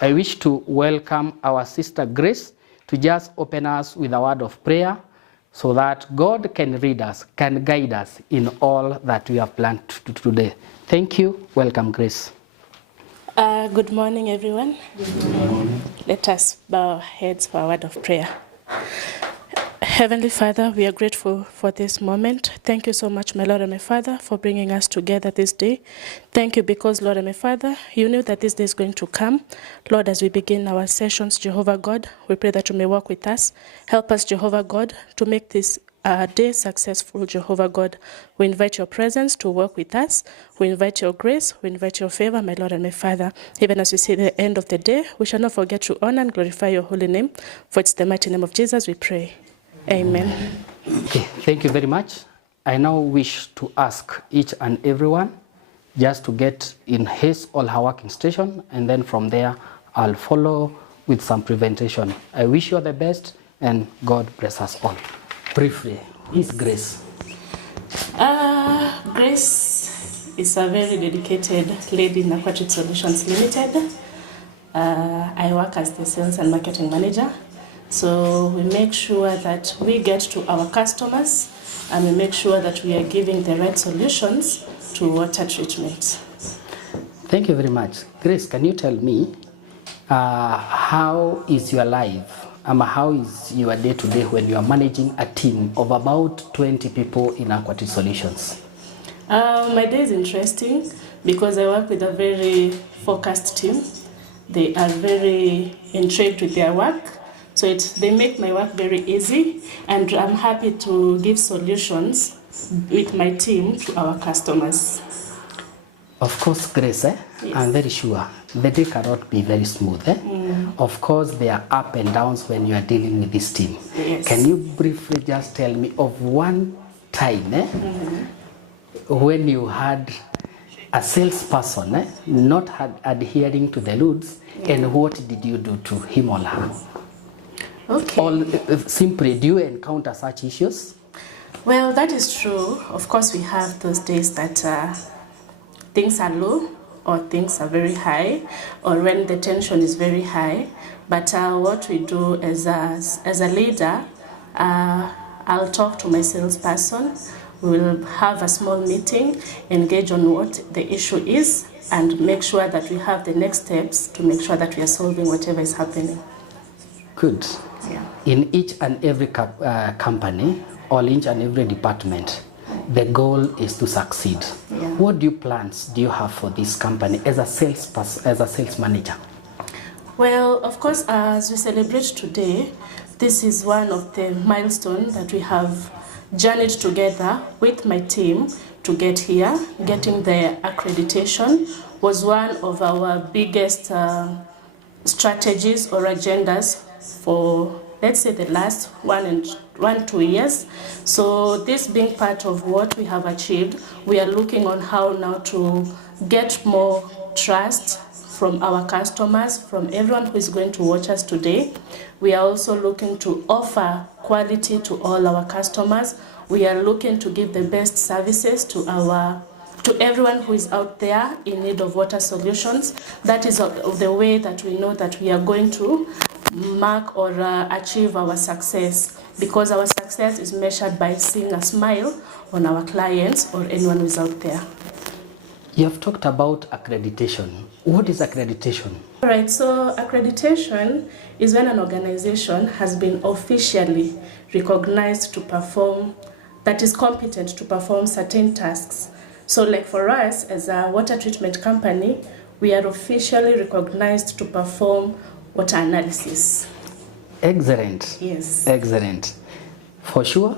I wish to welcome our sister Grace to just open us with a word of prayer so that God can lead us, can guide us in all that we have planned today. Thank you. Welcome, Grace. Good morning, everyone. Good morning. Let us bow our heads for a word of prayer. Heavenly Father, we are grateful for this moment. Thank you so much, my Lord and my Father, for bringing us together this day. Thank you because, Lord and my Father, you knew that this day is going to come. Lord, as we begin our sessions, Jehovah God, we pray that you may walk with us. Help us, Jehovah God, to make this day successful, Jehovah God. We invite your presence to work with us. We invite your grace. We invite your favor, my Lord and my Father. Even as we see the end of the day, we shall not forget to honor and glorify your holy name. For it's the mighty name of Jesus we pray. Amen. Okay, thank you very much. I now wish to ask each and everyone just to get in his or her working station, and then from there I'll follow with some presentation. I wish you all the best, and God bless us all. Briefly, who is Grace? Grace is a very dedicated lady in Aquatreat Solutions Limited. I work as the sales and marketing manager. So we make sure that we get to our customers and we make sure that we are giving the right solutions to water treatment. Thank you very much. Grace, can you tell me how is your life? How is your day-to-day when you are managing a team of about 20 people in Aquatreat Solutions? My day is interesting because I work with a very focused team. They are very intrigued with their work. So they make my work very easy, and I'm happy to give solutions with my team to our customers. Of course, Grace, yes. I'm very sure the day cannot be very smooth. Of course, there are ups and downs when you are dealing with this team. Yes. Can you briefly just tell me of one time when you had a salesperson not adhering to the rules, and what did you do to him or her? Okay. Or simply, do you encounter such issues? Well, that is true. Of course, we have those days that things are low or things are very high, or when the tension is very high. But what we do as a leader, I'll talk to my salesperson. We'll have a small meeting, engage on what the issue is, and make sure that we have the next steps to make sure that we are solving whatever is happening. Good. Yeah. In each and every company, or each and every department, the goal is to succeed. Yeah. What plans do you have for this company as a sales manager? Well, of course, as we celebrate today, this is one of the milestones that we have journeyed together with my team to get here. Getting the accreditation was one of our biggest strategies or agendas for, let's say, the last 2 years. So this being part of what we have achieved, we are looking on how now to get more trust from our customers, from everyone who is going to watch us today. We are also looking to offer quality to all our customers. We are looking to give the best services to everyone who is out there in need of water solutions. That is the way that we know that we are going to mark or achieve our success, because our success is measured by seeing a smile on our clients or anyone who is out there. You have talked about accreditation. What is accreditation? All right, so accreditation is when an organization has been officially recognized to perform, that is competent to perform certain tasks. So like for us as a water treatment company, we are officially recognized to perform water analysis. Excellent. Yes. Excellent. For sure,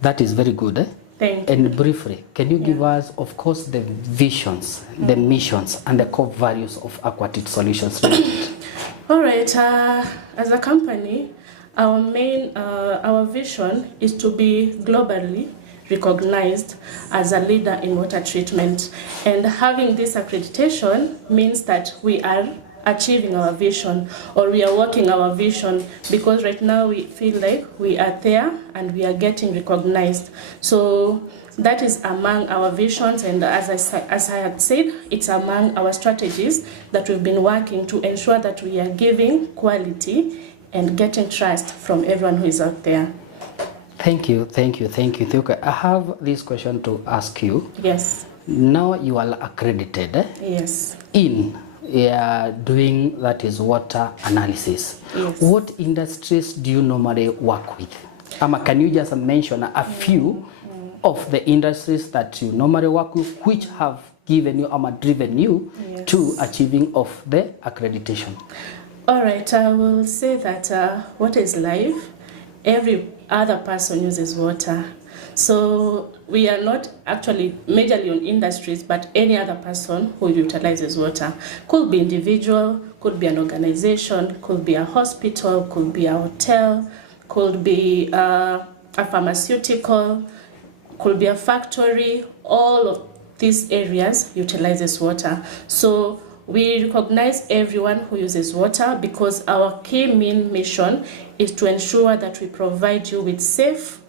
that is very good. Thank you. And briefly, can you give us, of course, the visions, the missions, and the core values of Aquatreat Solutions Limited? All right. As a company, our vision is to be globally recognized as a leader in water treatment. And having this accreditation means that we are achieving our vision, or we are working our vision, because right now we feel like we are there and we are getting recognized. So that is among our visions, and as I had said, it's among our strategies that we've been working to ensure that we are giving quality and getting trust from everyone who is out there. Thank you. Theuka, I have this question to ask you. Yes. Now you are accredited Yes. in doing, that is, water analysis. Yes. What industries do you normally work with? Can you just mention a few of the industries that you normally work with, which have given you driven you to achieving of the accreditation? All right, I will say that water is life. Every other person uses water. So we are not actually majorly on industries, but any other person who utilizes water. Could be individual, could be an organization, could be a hospital, could be a hotel, could be a pharmaceutical, could be a factory. All of these areas utilizes water. So we recognize everyone who uses water, because our key main mission is to ensure that we provide you with safe,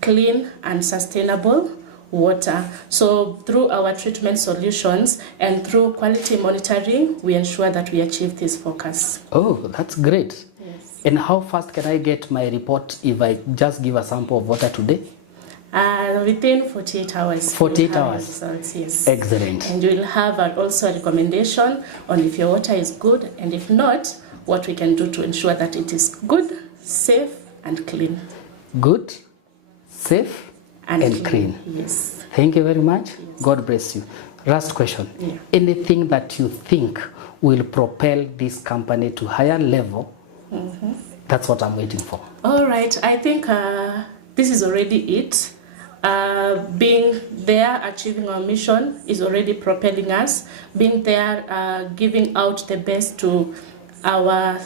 clean and sustainable water. So through our treatment solutions and through quality monitoring, we ensure that we achieve this focus. Oh, that's great. Yes. And how fast can I get my report if I just give a sample of water today? Within 48 hours. 48 hours. Results, yes. Excellent. And you'll have also a recommendation on if your water is good, and if not, what we can do to ensure that it is good, safe and clean. Good, safe and clean. Yes. Thank you very much. Yes. God bless you. Last question. Yeah. Anything that you think will propel this company to higher level? That's what I'm waiting for. All right. I think this is already it. Being there, achieving our mission is already propelling us. Being there, giving out the best to our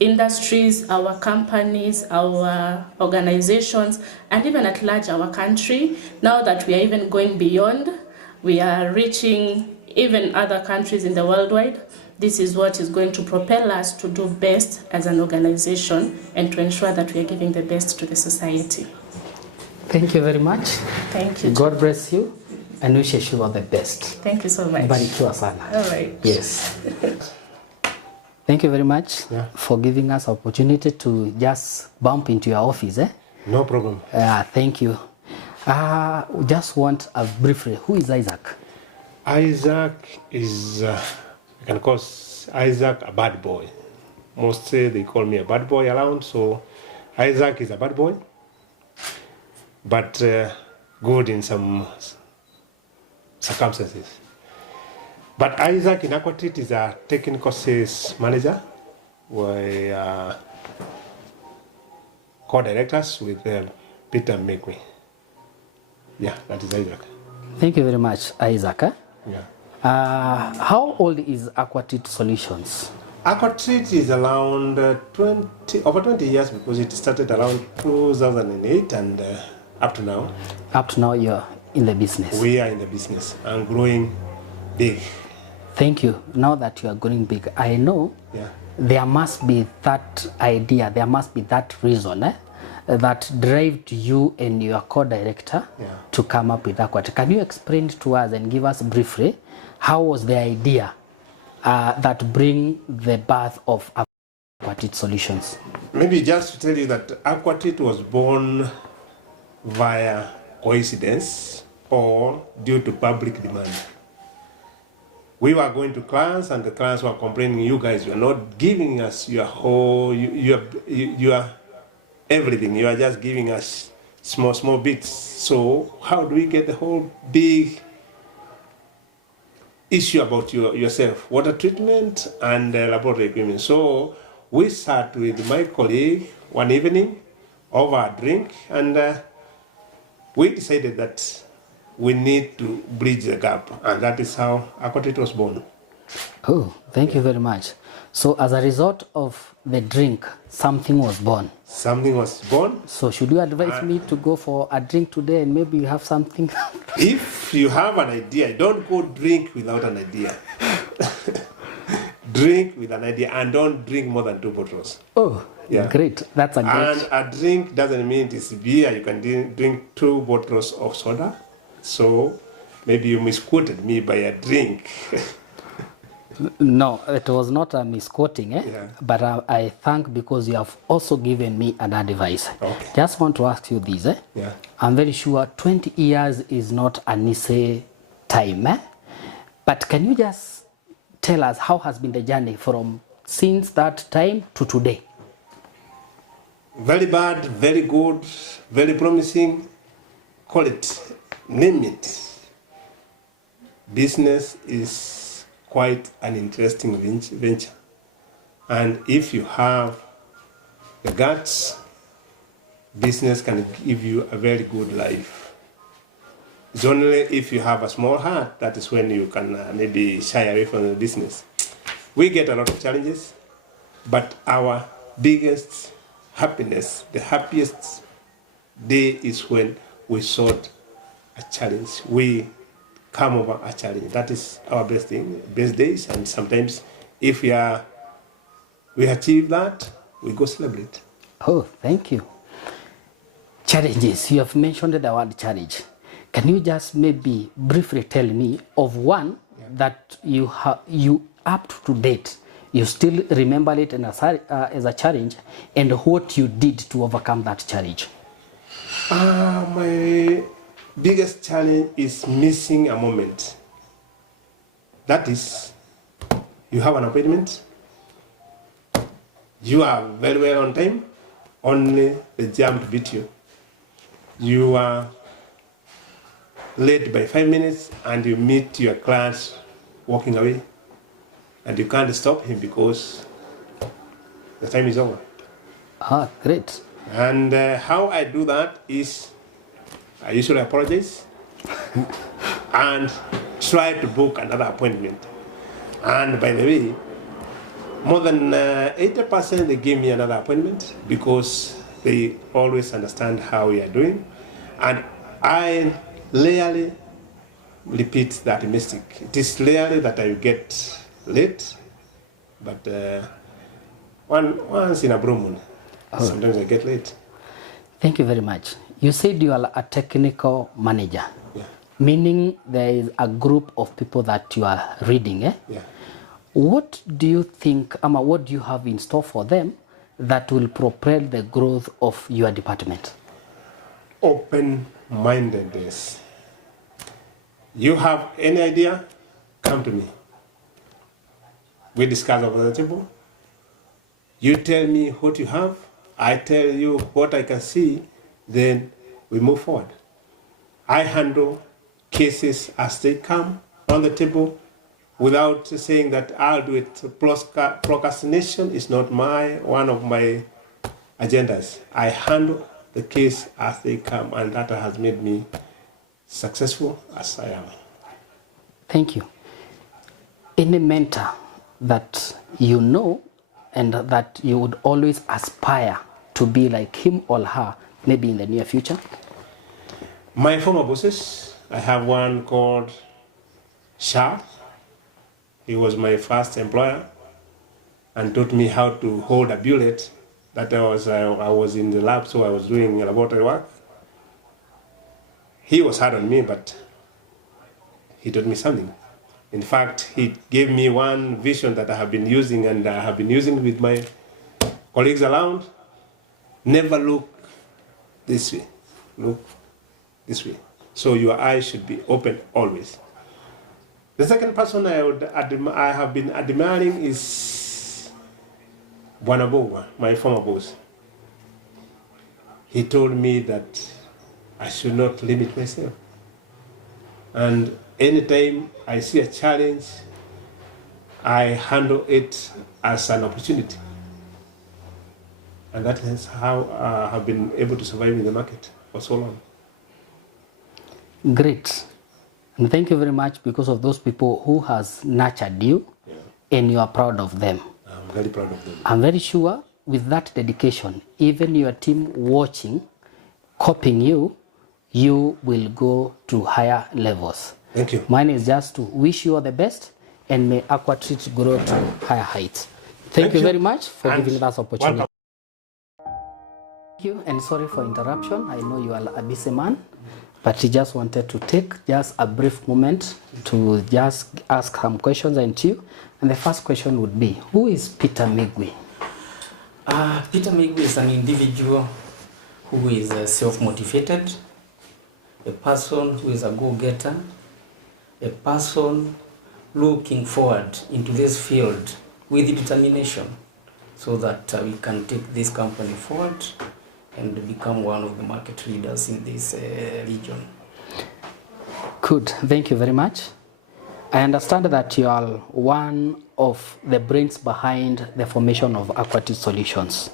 industries, our companies, our organizations, and even at large our country. Now that we are even going beyond, we are reaching even other countries in the world wide. This is what is going to propel us to do best as an organization and to ensure that we are giving the best to the society. Thank you very much. Thank you. God bless you and wish you all the best. Thank you so much. Barikiwa sana. All right. Yes. Thank you very much for giving us opportunity to just bump into your office. No problem. Thank you. We just want a briefly, who is Isaac? Isaac is, I can call Isaac a bad boy. Most say they call me a bad boy around, so Isaac is a bad boy, but good in some circumstances. But Isaac in Aquatreat is a technical sales manager. We are co-directors with Peter and Mekwe. Yeah, that is Isaac. Thank you very much, Isaac. Yeah. How old is Aquatreat Solutions? Aquatreat is around over 20 years, because it started around 2008 and up to now. Up to now, you're in the business. We are in the business and growing big. Thank you. Now that you are growing big, I know there must be that idea, there must be that reason that drove you and your co-director to come up with Aquatreat. Can you explain to us and give us briefly how was the idea that bring the birth of Aquatreat Solutions? Maybe just to tell you that Aquatreat was born via coincidence or due to public demand. We were going to clients and the clients were complaining, you guys were not giving us your whole, you are everything. You are just giving us small bits. So how do we get the whole big issue about yourself? Water treatment and laboratory equipment. So we sat with my colleague one evening over a drink, and we decided that we need to bridge the gap, and that is how Aquatreat was born. Oh, thank you very much. So as a result of the drink, something was born. Something was born. So should you advise me to go for a drink today and maybe you have something? If you have an idea, don't go drink without an idea. drink with an idea and don't drink more than 2 bottles. Oh, Yeah. great. That's a great. And a drink doesn't mean it's beer. You can drink 2 bottles of soda. So maybe you misquoted me by a drink. No, it was not a misquoting, Yeah. but I thank because you have also given me an advice. Okay. Just want to ask you this. Yeah. I'm very sure 20 years is not an easy time, but can you just tell us how has been the journey from since that time to today? Very bad, very good, very promising. Call it, name it. Business is quite an interesting venture. And if you have the guts, business can give you a very good life. It's only if you have a small heart, that is when you can maybe shy away from the business. We get a lot of challenges, but our biggest happiness, the happiest day is when we sort a challenge. We come over a challenge. That is our best thing, best days. And sometimes if we achieve that, we go celebrate. Oh, thank you. Challenges. You have mentioned the word challenge. Can you just maybe briefly tell me of one that you up to date, you still remember it as a challenge, and what you did to overcome that challenge? My biggest challenge is missing a moment. That is, you have an appointment, you are very well on time, only the jam to beat you. You are late by 5 minutes and you meet your client walking away and you can't stop him because the time is over. Ah, great. And how I do that is I usually apologize and try to book another appointment. And by the way, more than 80% they give me another appointment because they always understand how we are doing. And I rarely repeat that mistake. It is rarely that I get late, but once in a blue moon, sometimes I get late. Thank you very much. You said you are a technical manager, meaning there is a group of people that you are reading. Yeah. What do you think, what do you have in store for them that will propel the growth of your department? Open-mindedness. You have any idea? Come to me. We discuss over the table. You tell me what you have. I tell you what I can see. Then we move forward. I handle cases as they come on the table without saying that I'll do it. Procrastination is not one of my agendas. I handle the case as they come, and that has made me successful as I am. Thank you. Any mentor that you know and that you would always aspire to be like him or her, maybe in the near future? My former bosses, I have one called Shah. He was my first employer and taught me how to hold a bullet. That I was in the lab, so I was doing laboratory work. He was hard on me, but he taught me something. In fact, he gave me one vision that I have been using, and I have been using with my colleagues around. Never look this way, look this way. So your eyes should be open always. The second person I have been admiring is Bwana, my former boss. He told me that I should not limit myself. And anytime I see a challenge, I handle it as an opportunity. And that is how I have been able to survive in the market for so long. Great. And thank you very much because of those people who has nurtured you, and you are proud of them. I'm very proud of them. I'm very sure with that dedication, even your team watching, copying you, you will go to higher levels. Thank you. Mine is just to wish you all the best and may Aquatreat grow to higher heights. Thank you very much for giving us opportunity. Welcome. Thank you, and sorry for interruption. I know you are a busy man, but he just wanted to take just a brief moment to just ask some questions and you. And the first question would be, who is Peter Migwi? Peter Migwi is an individual who is self-motivated, a person who is a go-getter, a person looking forward into this field with determination so that we can take this company forward and become one of the market leaders in this region. Good, thank you very much. I understand that you are one of the brains behind the formation of Aquatreat Solutions.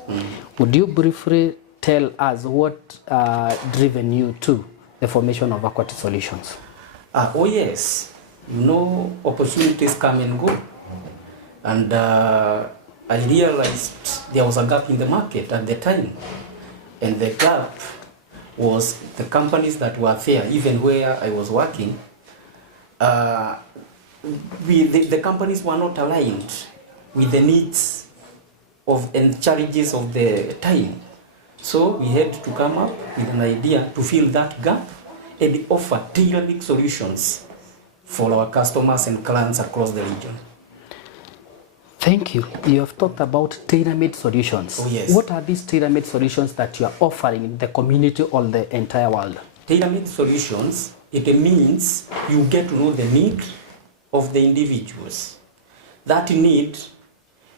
Would you briefly tell us what driven you to the formation of Aquatreat Solutions? Oh yes, you know, opportunities come and go. And I realized there was a gap in the market at the time. And the gap was the companies that were there, even where I was working, the companies were not aligned with the needs of and challenges of the time. So we had to come up with an idea to fill that gap and offer tailor-made solutions for our customers and clients across the region. Thank you. You have talked about tailor-made solutions. Oh, yes. What are these tailor-made solutions that you are offering in the community or the entire world? Tailor-made solutions, it means you get to know the need of the individuals. That need,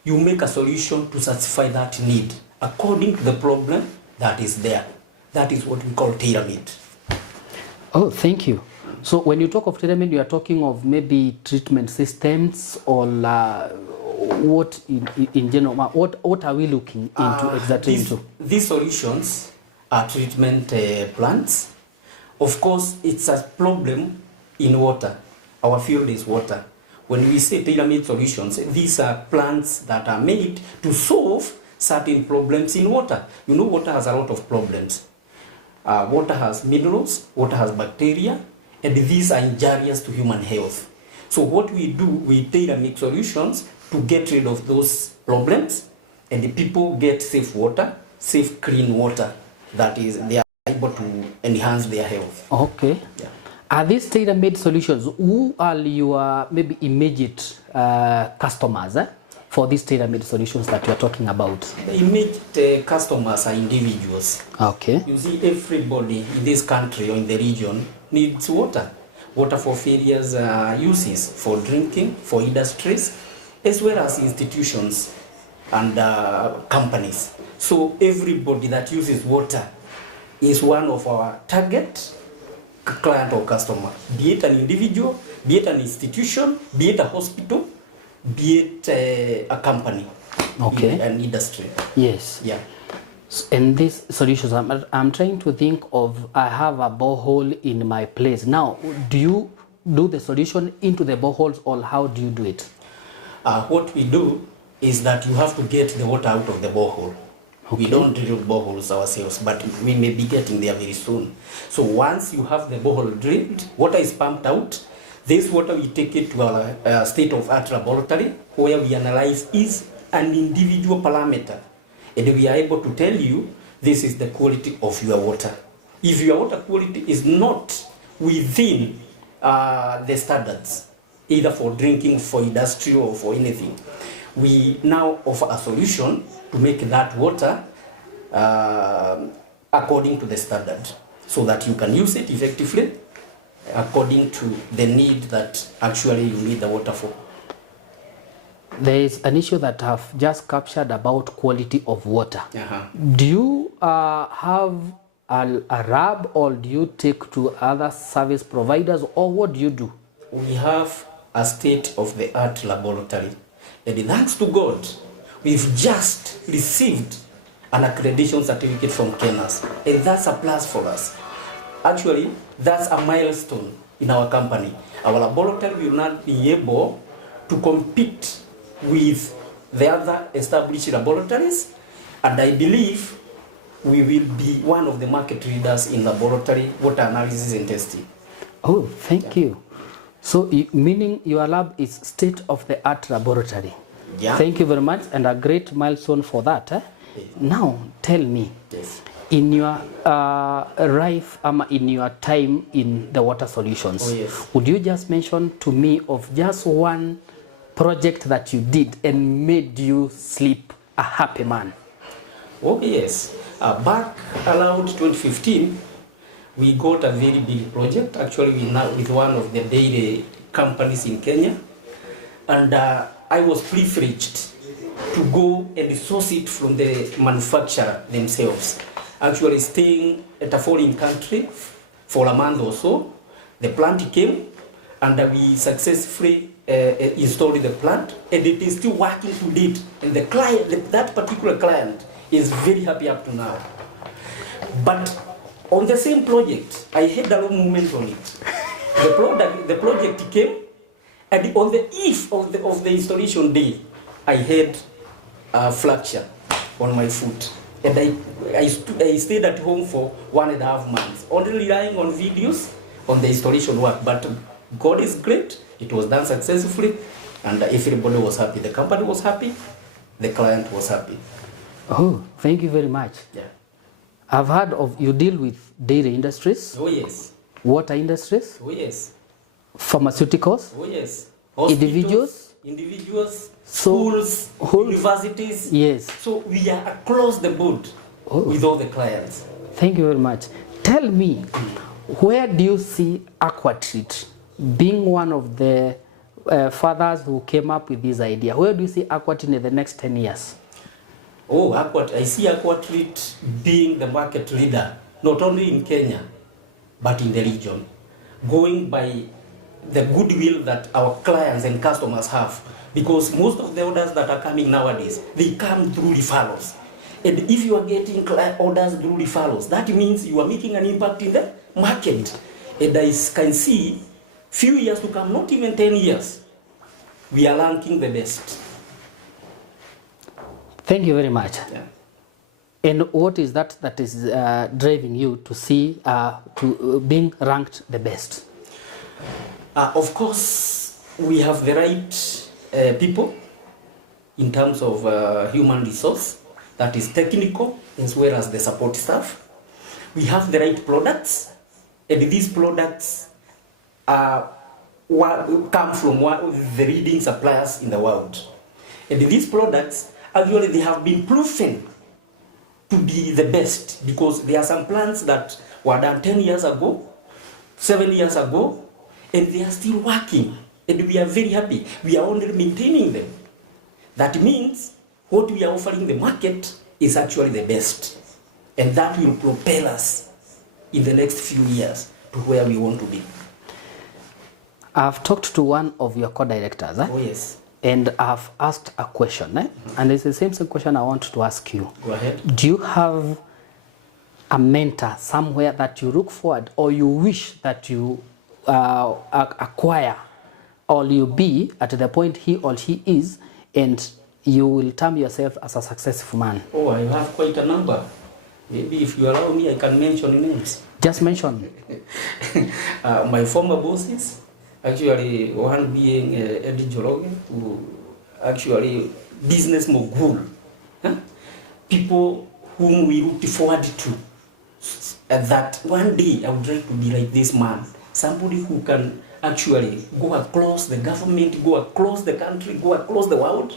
you make a solution to satisfy that need according to the problem that is there. That is what we call tailor-made. Oh, thank you. So when you talk of tailor-made, you are talking of maybe treatment systems or what in general, what are we looking into exactly into? These solutions are treatment plants. Of course, it's a problem in water. Our field is water. When we say tailor-made solutions, these are plants that are made to solve certain problems in water. You know, water has a lot of problems. Water has minerals, water has bacteria, and these are injurious to human health. So what we do, we tailor-make solutions to get rid of those problems, and the people get safe water, safe clean water, that is, they are able to enhance their health. Okay. Yeah. Are these tailor-made solutions, who are your maybe immediate customers for these tailor-made solutions that you are talking about? The immediate customers are individuals. Okay. You see, everybody in this country or in the region needs water. Water for various uses, for drinking, for industries, as well as institutions and companies. So everybody that uses water is one of our target client or customer, be it an individual, be it an institution, be it a hospital, be it a company, okay, an industry. Yes. Yeah. And these solutions, I'm trying to think of, I have a borehole in my place. Now, do you do the solution into the boreholes or how do you do it? What we do is that you have to get the water out of the borehole. Okay. We don't drill boreholes ourselves, but we may be getting there very soon. So once you have the borehole drilled, water is pumped out. This water, we take it to our state-of-art laboratory where we analyze each an individual parameter. And we are able to tell you this is the quality of your water. If your water quality is not within the standards, either for drinking, for industrial, or for anything, we now offer a solution to make that water according to the standard so that you can use it effectively according to the need that actually you need the water for. There is an issue that I've just captured about quality of water. Do you have a lab or do you take to other service providers or what do you do? We have a state-of-the-art laboratory. And thanks to God, we've just received an accreditation certificate from KENAS. And that's a plus for us. Actually, that's a milestone in our company. Our laboratory will not be able to compete with the other established laboratories, and I believe we will be one of the market leaders in laboratory water analysis and testing. Oh, thank you. So meaning your lab is state-of-the-art laboratory. Yeah. Thank you very much, and a great milestone for that. Yes. Now, tell me, Yes. in your in your time in the water solutions, Oh, yes. would you just mention to me of just one project that you did and made you sleep a happy man? Oh yes, back around 2015, we got a very big project. Actually, we now with one of the dairy companies in Kenya, and I was privileged to go and source it from the manufacturer themselves. Actually, staying at a foreign country for a month or so, the plant came, and we successfully installed the plant, and it is still working to date. And the client, that particular client, is very happy up to now. But on the same project, I had a long moment on it. The project came, and on the eve of the installation day, I had a fracture on my foot. And I stayed at home for 1.5 months, only relying on videos on the installation work. But God is great, it was done successfully, and everybody was happy. The company was happy, the client was happy. Oh, thank you very much. Yeah. I've heard of you deal with dairy industries, Oh yes. water industries, Oh yes. pharmaceuticals, Oh yes. Individuals? Schools, Schools. universities. Yes. So we are across the board with all the clients. Thank you very much. Tell me, where do you see Aquatreat being one of the fathers who came up with this idea? Where do you see Aquatreat in the next 10 years? Oh, I see Aquatreat being the market leader, not only in Kenya, but in the region, going by the goodwill that our clients and customers have. Because most of the orders that are coming nowadays, they come through referrals. And if you are getting orders through referrals, that means you are making an impact in the market. And I can see few years to come, not even 10 years, we are ranking the best. Thank you very much. Yeah. And what is that is driving you to see being ranked the best? Of course, we have the right people in terms of human resource, that is technical as well as the support staff. We have the right products, and these products come from one of the leading suppliers in the world. And these products, actually, they have been proven to be the best, because there are some plants that were done 10 years ago, 7 years ago, and they are still working, and we are very happy. We are only maintaining them. That means what we are offering the market is actually the best, and that will propel us in the next few years to where we want to be. I've talked to one of your co-directors. Oh yes. And I've asked a question, and it's the same question I want to ask you. Go ahead. Do you have a mentor somewhere that you look forward, or you wish that you acquire, or you be at the point he or she is, and you will term yourself as a successful man? Oh, I have quite a number. Maybe if you allow me, I can mention names. Just mention. My former bosses, actually one being Eddie Joroge, who actually business mogul. People whom we look forward to. That one day I would like to be like this man. Somebody who can actually go across the government, go across the country, go across the world.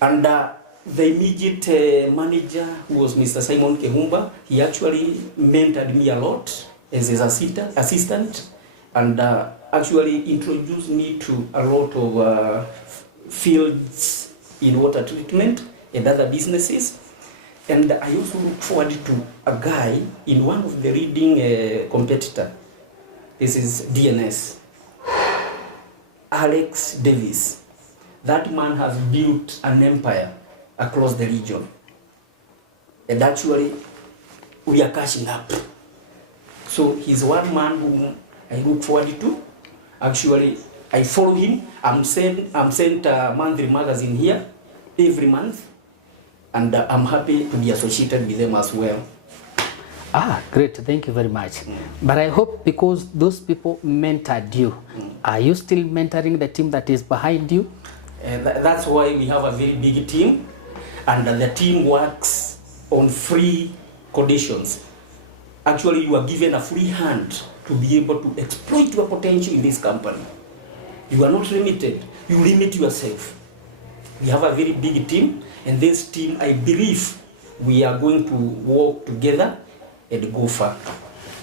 And the immediate manager, who was Mr. Simon Kehumba, he actually mentored me a lot as his assistant, and actually introduced me to a lot of fields in water treatment and other businesses. And I also look forward to a guy in one of the leading competitor. This is DNS. Alex Davis. That man has built an empire across the region. And actually, we are catching up. So he's one man whom I look forward to. Actually, I follow him. I'm sent a monthly magazine here every month. And I'm happy to be associated with them as well. Ah, great. Thank you very much. But I hope because those people mentored you, Are you still mentoring the team that is behind you? That's why we have a very big team, and the team works on free conditions. Actually, you are given a free hand to be able to exploit your potential in this company. You are not limited. You limit yourself. We have a very big team, and this team, I believe, we are going to work together and go far.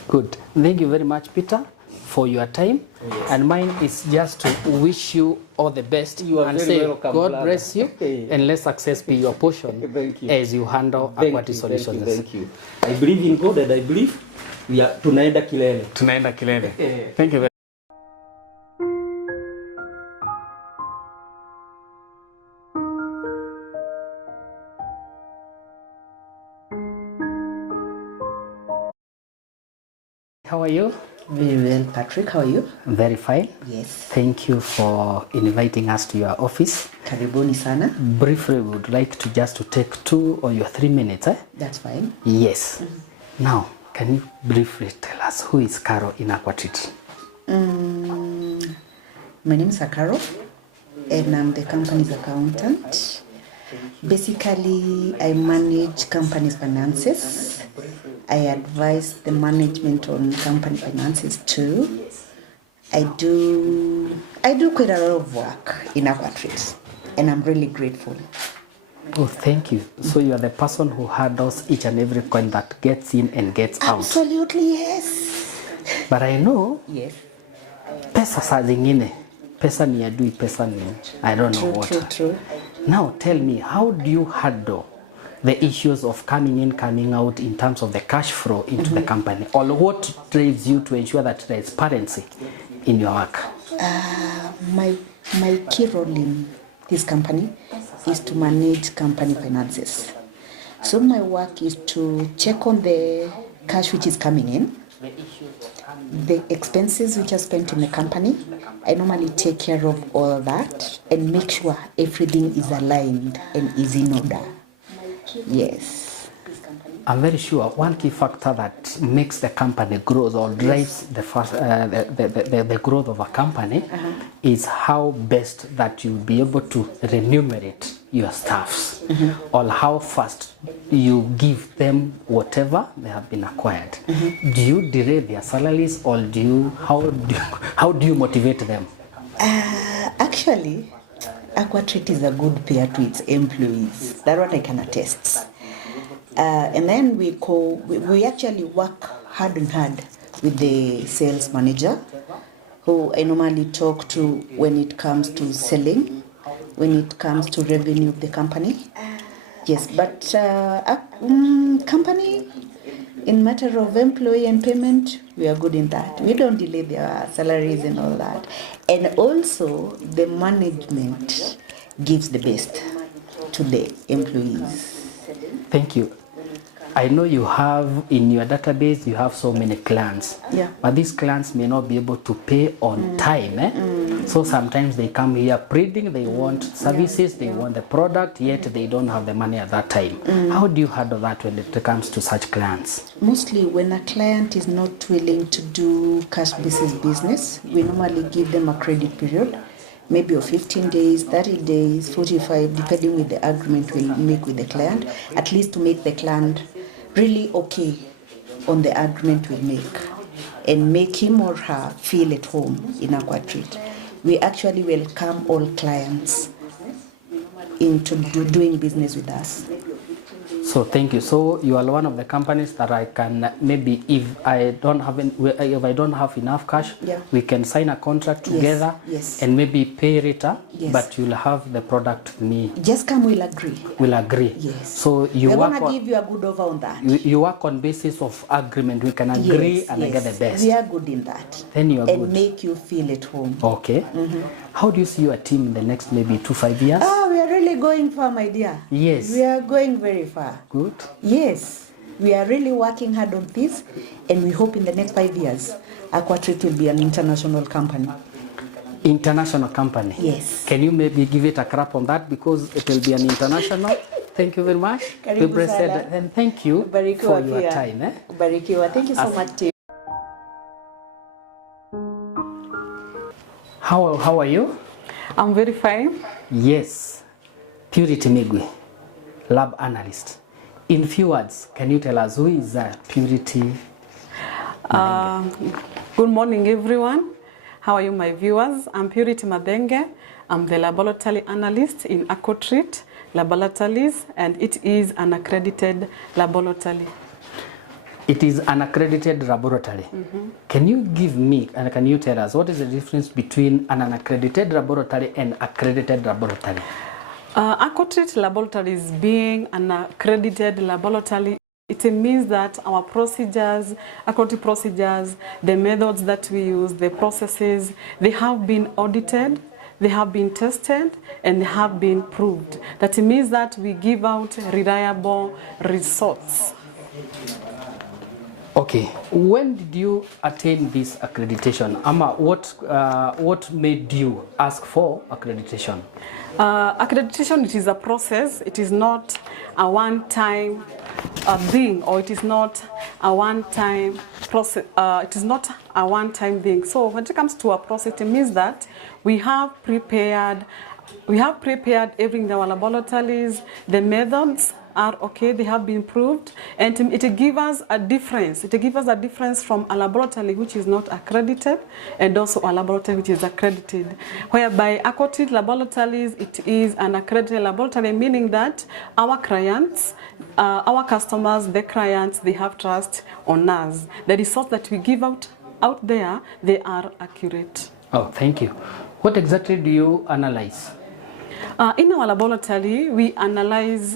Good. Thank you very much, Peter, for your time. Yes. And mine is just to wish you all the best. You are and very say, welcome, God brother. bless you, and let success be your portion Thank you. as you handle Aquatreat Solutions. Thank you. I believe in God, and I believe we are tunaenda kilele. Tunaenda kilele. Thank you very How are you? Very well, Patrick. How are you? Very fine. Yes. Thank you for inviting us to your office. Karibuni sana. Briefly, we would like to just to take 2 or 3 minutes. That's fine. Yes. Now, can you briefly tell us who is Carol in Aquatreat? My name is Akaro, and I'm the company's accountant. Basically, I manage company's finances. I advise the management on company finances too. I do quite a lot of work in Aquatreat, and I'm really grateful. Oh, thank you. So you are the person who handles each and every coin that gets in and gets out. Absolutely, yes. But I know Yes. pesa saa zingine, pesa ni adui, pesa ni I don't know what. True. Now tell me, how do you handle the issues of coming in, coming out in terms of the cash flow into the company? Or what drives you to ensure that transparency in your work? My key role in this company is to manage company finances. So my work is to check on the cash which is coming in, the expenses which are spent in the company. I normally take care of all that and make sure everything is aligned and is in order. Yes. I'm very sure one key factor that makes the company grow or drives the growth of a company is how best that you'll be able to remunerate your staffs, or how fast you give them whatever they have been acquired. Do you delay their salaries, or how do you motivate them? Actually, Aquatreat is a good payer to its employees. That's what I can attest. And then we actually work hand in hand with the sales manager, who I normally talk to when it comes to selling, when it comes to revenue of the company. Yes, but company, in matter of employee and payment, we are good in that. We don't delay their salaries and all that. And also, the management gives the best to the employees. Thank you. I know you have in your database, you have so many clients. Yeah. But these clients may not be able to pay on time. So sometimes they come here pleading, they want services, they want the product, yet they don't have the money at that time. How do you handle that when it comes to such clients? Mostly when a client is not willing to do cash basis business, we normally give them a credit period, maybe of 15 days, 30 days, 45, depending with the agreement we'll make with the client, at least to make the client really okay on the agreement we make and make him or her feel at home in Aquatreat. We actually welcome all clients into doing business with us. So thank you. So you are one of the companies that I can maybe, if I don't have enough cash, Yeah. we can sign a contract together, yes. and maybe pay later, Yes. but you'll have the product with me. Just come, we'll agree. We'll agree. Yes. So you We're work going to on, give you a good offer on that. you work on basis of agreement. We can agree Yes, and I get the best. We are good in that. Then you are and good. make you feel at home. Okay. How do you see your team in the next maybe 2-5 years? We are really going far, my dear. Yes. We are going very far. Good. Yes. We are really working hard on this, and we hope in the next 5 years, Aquatreat will be an international company. International company. Yes. Can you maybe give it a crap on that, because it will be an international? Thank you very much. Karibu We said, sana. and thank you Barikiwa for your pia. time. Barikiwa. Thank you so much, team. How are you? I'm very fine. Yes, Purity Migwi, lab analyst. In few words, can you tell us who is Purity? Good morning, everyone. How are you, my viewers? I'm Purity Madenge. I'm the laboratory analyst in Aquatreat Laboratories, and it is an accredited laboratory. It is an accredited laboratory. Can you give me and can you tell us what is the difference between an accredited laboratory and accredited laboratory? Aquatreat Laboratories being an accredited laboratory, it means that our procedures, according to procedures, the methods that we use, the processes, they have been audited, they have been tested, and they have been proved. That means that we give out reliable results. Okay, when did you attain this accreditation? Ama, what made you ask for accreditation? Accreditation, it is a process. It is not a one-time thing, or it is not a one-time process. It is not a one-time thing. So when it comes to a process, it means that we have prepared everything in our laboratories. The methods are okay, they have been proved, and it gives us a difference. It gives us a difference from a laboratory which is not accredited and also a laboratory which is accredited. Whereby Aquatreat Laboratories, it is an accredited laboratory, meaning that our clients, our customers, the clients, they have trust on us. The results that we give out there, they are accurate. Oh, thank you. What exactly do you analyze? In our laboratory, we analyze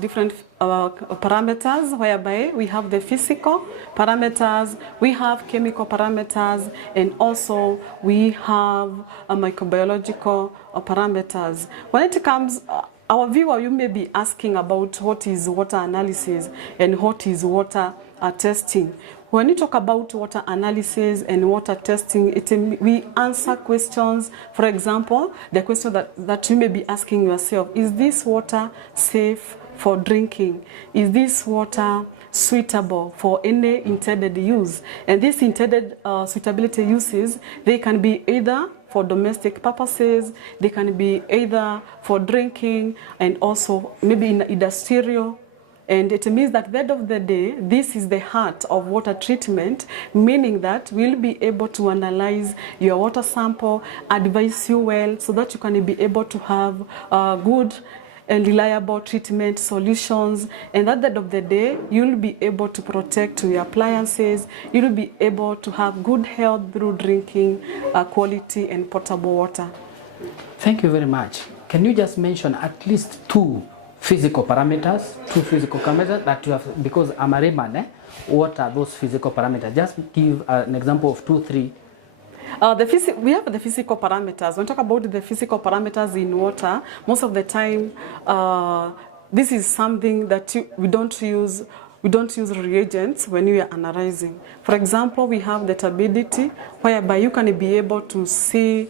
different parameters, whereby we have the physical parameters, we have chemical parameters, and also we have microbiological parameters. When it comes, our viewer, you may be asking about what is water analysis and what is water testing. When you talk about water analysis and water testing, we answer questions. For example, the question that you may be asking yourself, is this water safe for drinking? Is this water suitable for any intended use? And these intended suitability uses, they can be either for domestic purposes, they can be either for drinking, and also maybe in industrial. And it means that at the end of the day, this is the heart of water treatment, meaning that we'll be able to analyze your water sample, advise you well, so that you can be able to have good and reliable treatment solutions. And at the end of the day, you'll be able to protect your appliances, you'll be able to have good health through drinking quality and potable water. Thank you very much. Can you just mention at least two physical parameters that you have, because I'm a layman, what are those physical parameters? Just give an example of 2, 3. We have the physical parameters. When we talk about the physical parameters in water, most of the time, this is something that we don't use reagents when we are analyzing. For example, we have the turbidity, whereby you can be able to see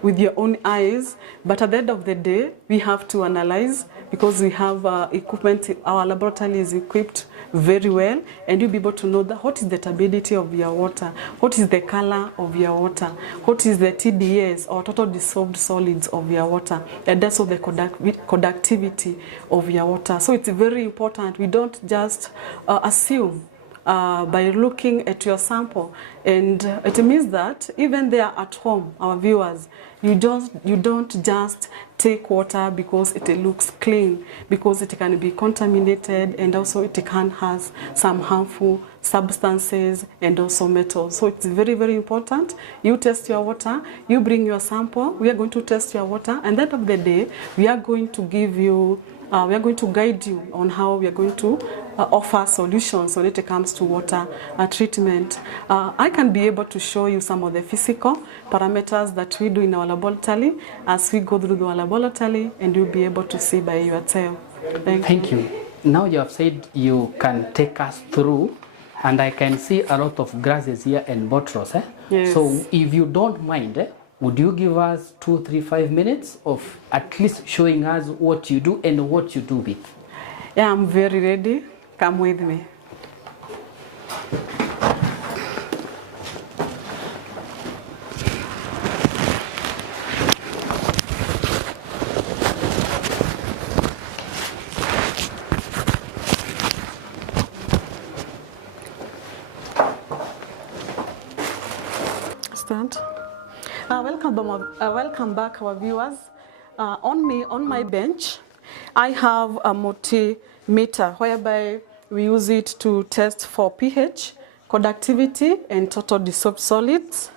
with your own eyes, but at the end of the day, we have to analyze, because we have equipment. Our laboratory is equipped very well, and you'll be able to know that what is the turbidity of your water, what is the color of your water, what is the TDS, or total dissolved solids of your water, and that's also the conductivity of your water. So it's very important. We don't just assume by looking at your sample, and it means that even there at home, our viewers, you don't just take water because it looks clean, because it can be contaminated, and also it can have some harmful substances and also metals. So it's very, very important. You test your water, you bring your sample, we are going to test your water, and at the end of the day, we are going to give you, we are going to guide you on how we are going to offer solutions when it comes to water treatment. I can be able to show you some of the physical parameters that we do in our laboratory as we go through our laboratory, and you'll be able to see by yourself. Thank you. Now you have said you can take us through, and I can see a lot of grasses here and bottles. Yes. So if you don't mind, would you give us 2, 3, 5 minutes of at least showing us what you do and what you do with? Yeah, I'm very ready. Come with me. stand. Welcome back, our viewers. On my bench, I have a multimeter whereby we use it to test for pH, conductivity, and total dissolved solids.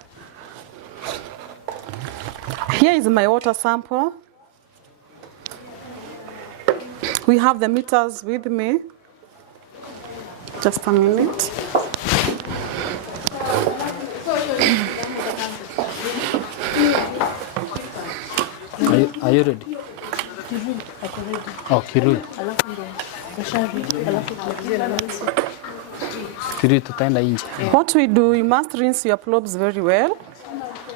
Here is my water sample. We have the meters with me. Just a minute. Are you ready? Oh, Kirui. Kirui, tutaenda nje. What we do, you must rinse your probes very well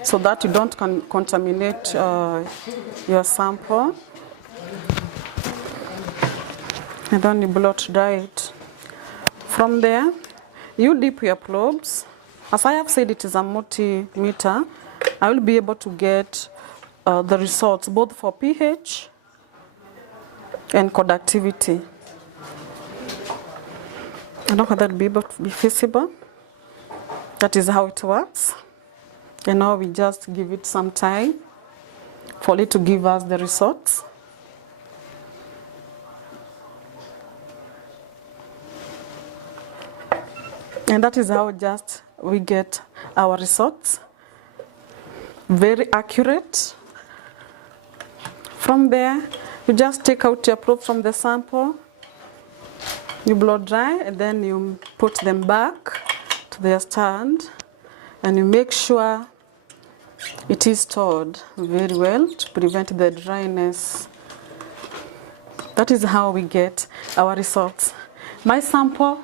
so that you don't contaminate your sample. And then you blot dry it. From there, you dip your probes. As I have said, it is a multimeter. I will be able to get the results both for pH and conductivity. I don't know whether that will be able to be visible. That is how it works. And now we just give it some time for it to give us the results. And that is how just we get our results. Very accurate. From there, you just take out your probe from the sample, you blow dry, and then you put them back to their stand, and you make sure it is stored very well to prevent the dryness. That is how we get our results. My sample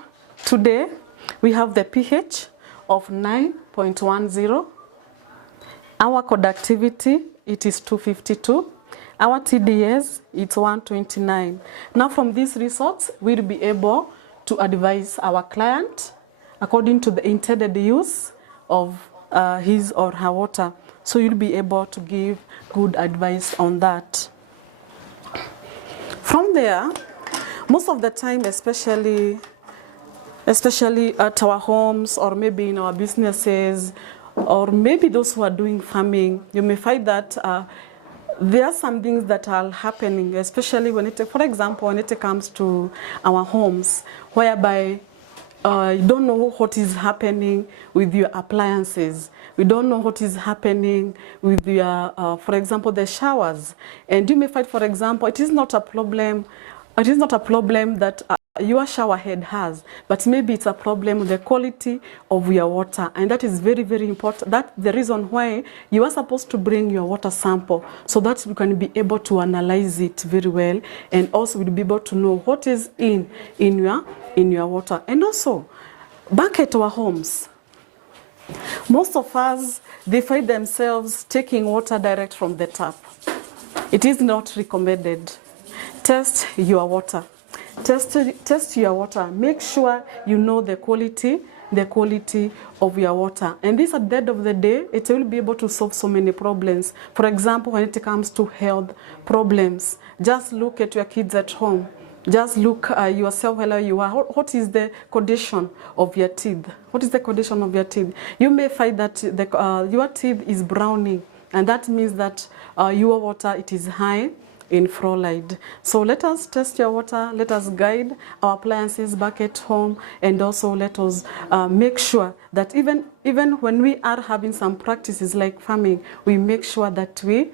today, we have the pH of 9.10. Our conductivity, it is 252. Our TDS, it's 129. Now from these results, we'll be able to advise our client according to the intended use of his or her water. So you'll be able to give good advice on that. From there, most of the time, especially at our homes or maybe in our businesses, or maybe those who are doing farming, you may find that there are some things that are happening, especially when for example, when it comes to our homes, whereby you don't know what is happening with your appliances. We don't know what is happening with your, for example, the showers. And you may find, for example, it is not a problem. It is not a problem that your shower head has, but maybe it's a problem with the quality of your water, and that is very, very important. That's the reason why you are supposed to bring your water sample, so that you can be able to analyze it very well, and also will be able to know what is in your water. And also, back at our homes, most of us, they find themselves taking water direct from the tap. It is not recommended. Test your water. Test your water. Make sure you know the quality of your water. And this, at the end of the day, it will be able to solve so many problems. For example, when it comes to health problems, just look at your kids at home. Just look yourself where you are. What is the condition of your teeth? What is the condition of your teeth? You may find that your teeth is browning, and that means that your water, it is high in fluoride. So let us test your water, let us guide our appliances back at home, and also let us make sure that even when we are having some practices like farming, we make sure that we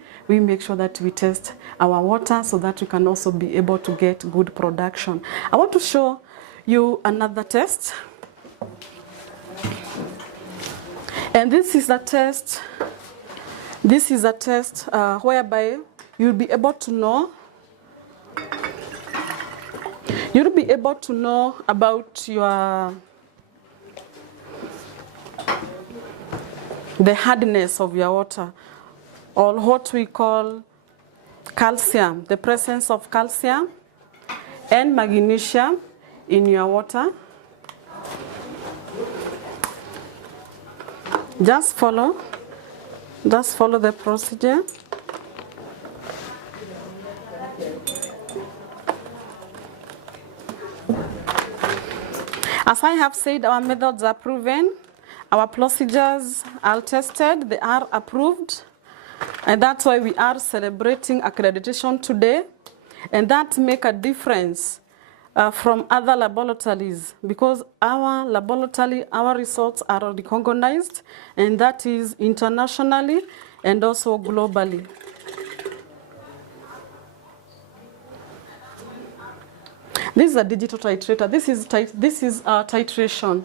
test our water so that we can also be able to get good production. I want to show you another test. And this is a test. This is a test whereby you'll be able to know about the hardness of your water, or what we call calcium, the presence of calcium and magnesium in your water. Just follow the procedure. As I have said, our methods are proven. Our procedures are tested, they are approved, and that's why we are celebrating accreditation today, and that make a difference from other laboratories, because our laboratory, our results are recognized, and that is internationally and also globally. This is a digital titrator. This is titration.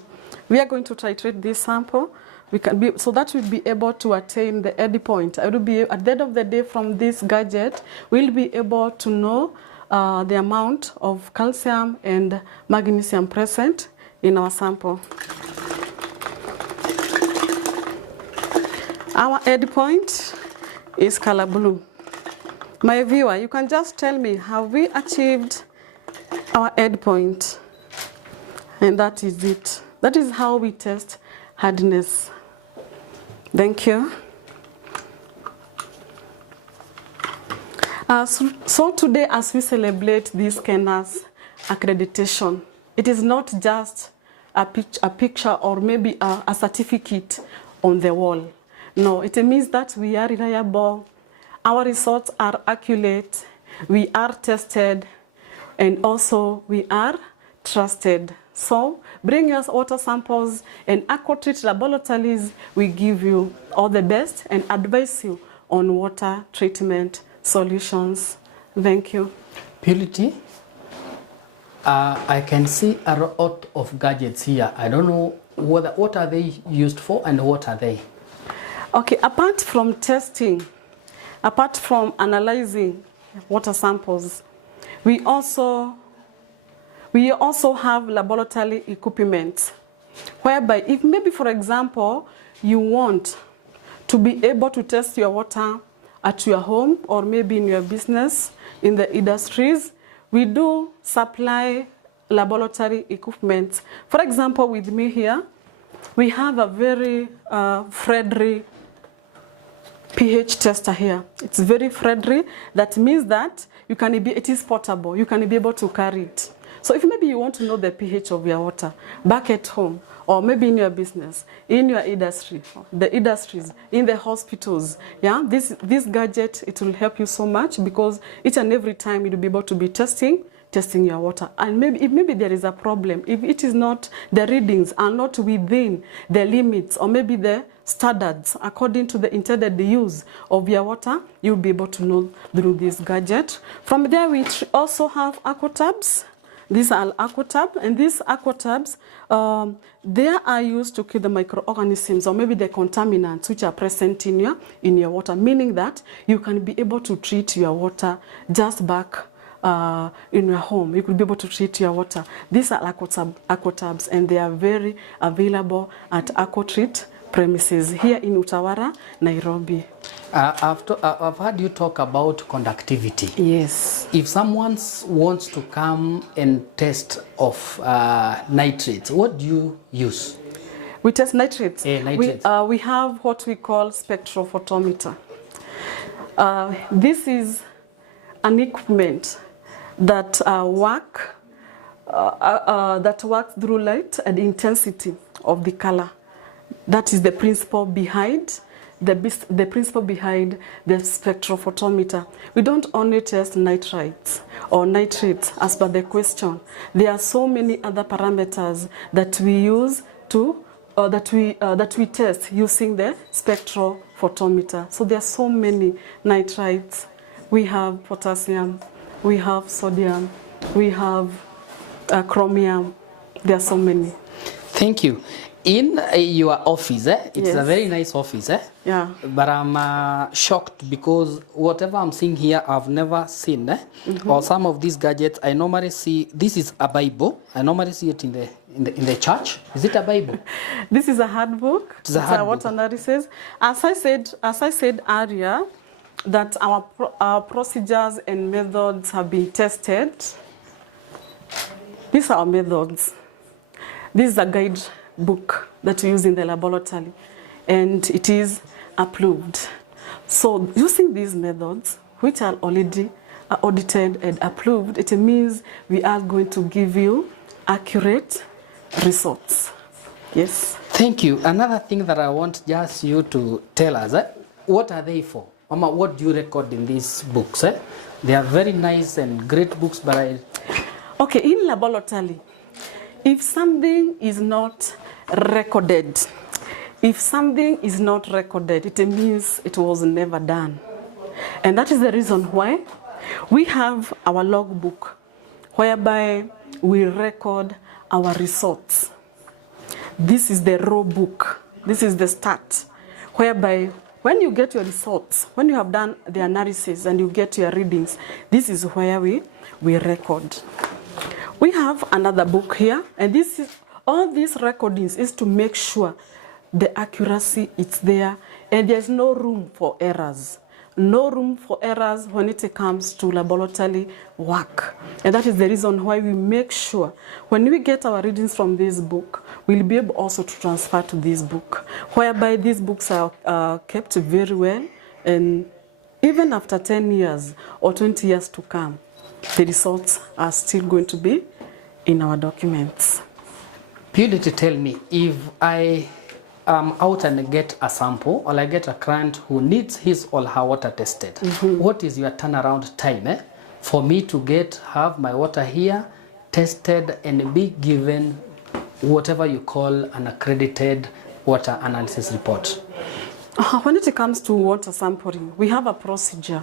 We are going to titrate this sample. We can be, so that we'll be able to attain the end point. I will be, at the end of the day, from this gadget, we'll be able to know the amount of calcium and magnesium present in our sample. Our end point is color blue. My viewer, you can just tell me, have we achieved our end point? And that is it. That is how we test hardness. Thank you. So today, as we celebrate this Kenya's accreditation, it is not just a picture or maybe a certificate on the wall. No, it means that we are reliable, our results are accurate, we are tested, and also we are trusted. So bring us water samples, and Aquatreat laboratories will give you all the best and advise you on water treatment solutions. Thank you. Purity, I can see a lot of gadgets here. I don't know what are they used for and what are they? Okay, apart from testing, apart from analyzing water samples, we also have laboratory equipment, whereby if maybe, for example, you want to be able to test your water at your home or maybe in your business, in the industries, we do supply laboratory equipment. For example, with me here, we have a very friendly pH tester here. It's very friendly. That means that you can be, it is portable. You can be able to carry it. So if maybe you want to know the pH of your water back at home, or maybe in your business, in your industry, the industries, in the hospitals, yeah, this gadget, it will help you so much, because each and every time you'll be able to be testing your water. And maybe if maybe there is a problem, if it is not, the readings are not within the limits or maybe the standards according to the intended use of your water, you'll be able to know through this gadget. From there, we also have aquatabs. These are aquatabs, and these aquatabs, they are used to kill the microorganisms or maybe the contaminants which are present in your water, meaning that you can be able to treat your water just back in your home. You could be able to treat your water. These are aquatabs, and they are very available at Aquatreat premises here in Utawara, Nairobi. I've heard you talk about conductivity. Yes. If someone wants to come and test of nitrates, what do you use? We test nitrates. Nitrates. We have what we call spectrophotometer. This is an equipment that works through light and intensity of the color. That is the principle behind the principle behind the spectrophotometer. We don't only test nitrites or nitrates as per the question. There are so many other parameters that we use to that we test using the spectrophotometer. So there are so many nitrites. We have potassium, we have sodium, we have chromium. There are so many. Thank you. In your office, it's Yes. a very nice office, Yeah. but I'm shocked because whatever I'm seeing here, I've never seen. Or some of these gadgets, I normally see. This is a Bible. I normally see it in the church. Is it a Bible? This is a handbook. It's a handbook. Water analysis. As I said earlier, that our procedures and methods have been tested. These are our methods. This is a guide book that we use in the laboratory, and it is approved. So using these methods, which are already audited and approved, it means we are going to give you accurate results. Yes. Thank you. Another thing that I want just you to tell us, what are they for? Mama, what do you record in these books? They are very nice and great books, but Okay, in laboratory, if something is not recorded, it means it was never done. And that is the reason why we have our logbook, whereby we record our results. This is the raw book. This is the start, whereby when you get your results, when you have done the analysis and you get your readings, this is where we record. We have another book here, and this is all these recordings is to make sure the accuracy is there and there's no room for errors. No room for errors when it comes to laboratory work. And that is the reason why we make sure when we get our readings from this book, we'll be able also to transfer to this book, whereby these books are kept very well, and even after 10 years or 20 years to come, the results are still going to be in our documents. Purely to tell me, if I am out and get a sample, or I get a client who needs his or her water tested, what is your turnaround time for me to have my water here tested and be given whatever you call an accredited water analysis report? When it comes to water sampling, we have a procedure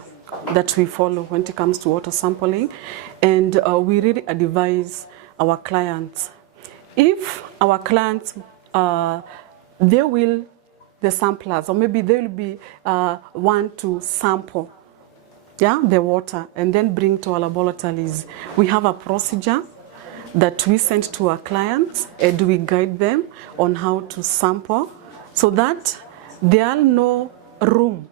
that we follow when it comes to water sampling, and we really advise our clients. If our clients, the samplers, or maybe they will be want to sample the water and then bring to our laboratories, we have a procedure that we send to our clients, and we guide them on how to sample so that there are no room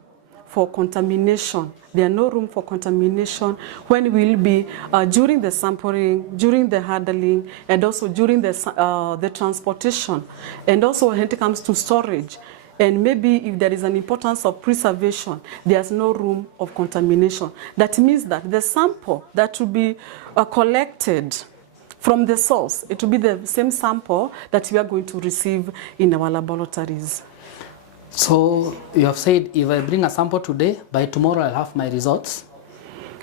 for contamination. There are no room for contamination when we will be during the sampling, during the handling, and also during the transportation, and also when it comes to storage. And maybe if there is an importance of preservation, there's no room of contamination. That means that the sample that will be collected from the source, it will be the same sample that we are going to receive in our laboratories. So you have said if I bring a sample today, by tomorrow I'll have my results?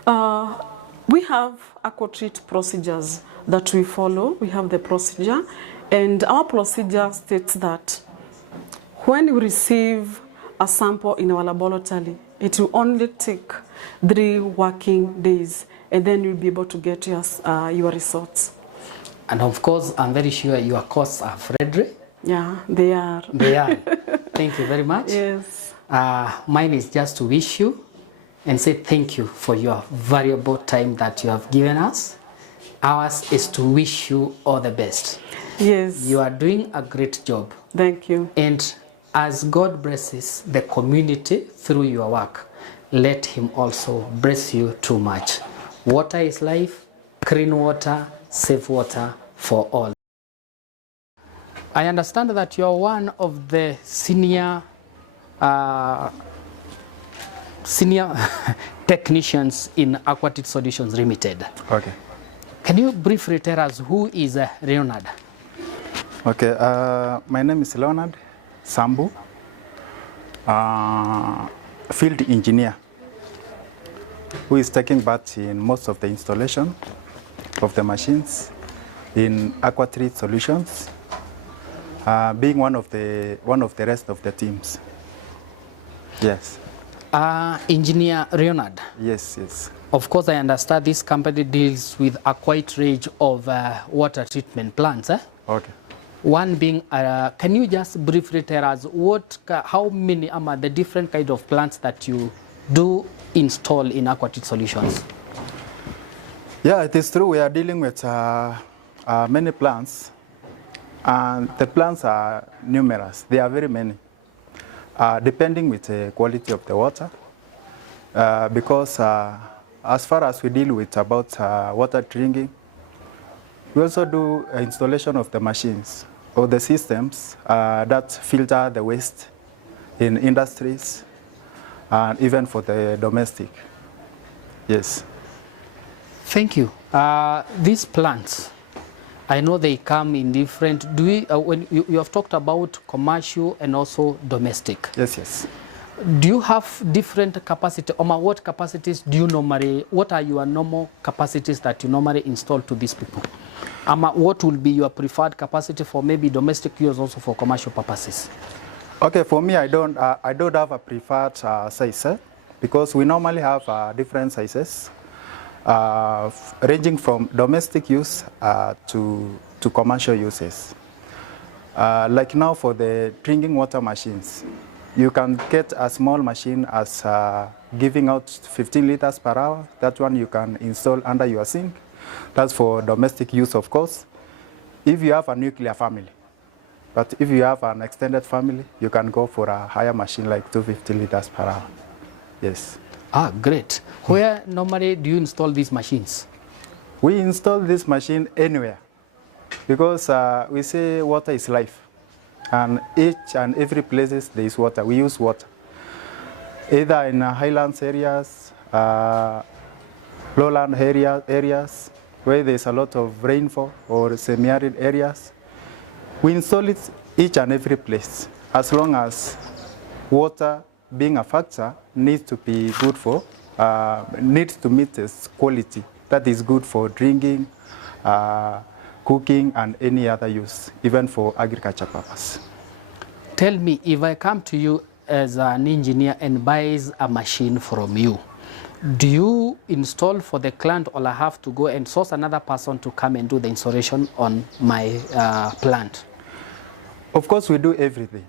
We have Aquatreat procedures that we follow. We have the procedure, and our procedure states that when we receive a sample in our laboratory, it will only take 3 working days, and then you'll be able to get your results. And of course, I'm very sure your costs are friendly. Yeah, they are. They are. Thank you very much. Yes. Mine is just to wish you and say thank you for your valuable time that you have given us. Ours is to wish you all the best. Yes. You are doing a great job. Thank you. And as God blesses the community through your work, let Him also bless you too much. Water is life, clean water, safe water for all. I understand that you are one of the senior technicians in Aquatreat Solutions Limited. Okay. Can you briefly tell us who is Leonard? Okay, my name is Leonard Sambu, field engineer, who is taking part in most of the installation of the machines in Aquatreat Solutions, being one of the rest of the teams. Yes. Engineer Leonard. Yes, yes. Of course, I understand this company deals with a quite range of water treatment plants. Okay. One being, can you just briefly tell us how many the different kinds of plants that you do install in Aquatreat Solutions? Yeah, it is true. We are dealing with many plants, and the plants are numerous. They are very many, depending with the quality of the water. Because as far as we deal with about water drinking, we also do installation of the machines or the systems that filter the waste in industries and even for the domestic. Yes. Thank you. These plants, I know they come in different. Do we? When you have talked about commercial and also domestic. Yes, yes. Do you have different capacity? What capacities do you normally? What are your normal capacities that you normally install to these people? What will be your preferred capacity for maybe domestic use, also for commercial purposes? Okay, for me, I don't have a preferred size, because we normally have different sizes, ranging from domestic use to commercial uses. Like now for the drinking water machines, you can get a small machine as giving out 15 liters per hour. That one you can install under your sink. That's for domestic use, of course, if you have a nuclear family. But if you have an extended family, you can go for a higher machine like 250 liters per hour. Yes. Ah, great. Where normally do you install these machines? We install this machine anywhere, because we say water is life. And each and every places there is water. We use water, either in highlands areas, lowland areas where there's a lot of rainfall, or semi-arid areas. We install it each and every place, as long as water being a factor needs to be good for, needs to meet this quality that is good for drinking, cooking, and any other use, even for agriculture purpose. Tell me, if I come to you as an engineer and buys a machine from you, do you install for the client, or I have to go and source another person to come and do the installation on my plant? Of course, we do everything,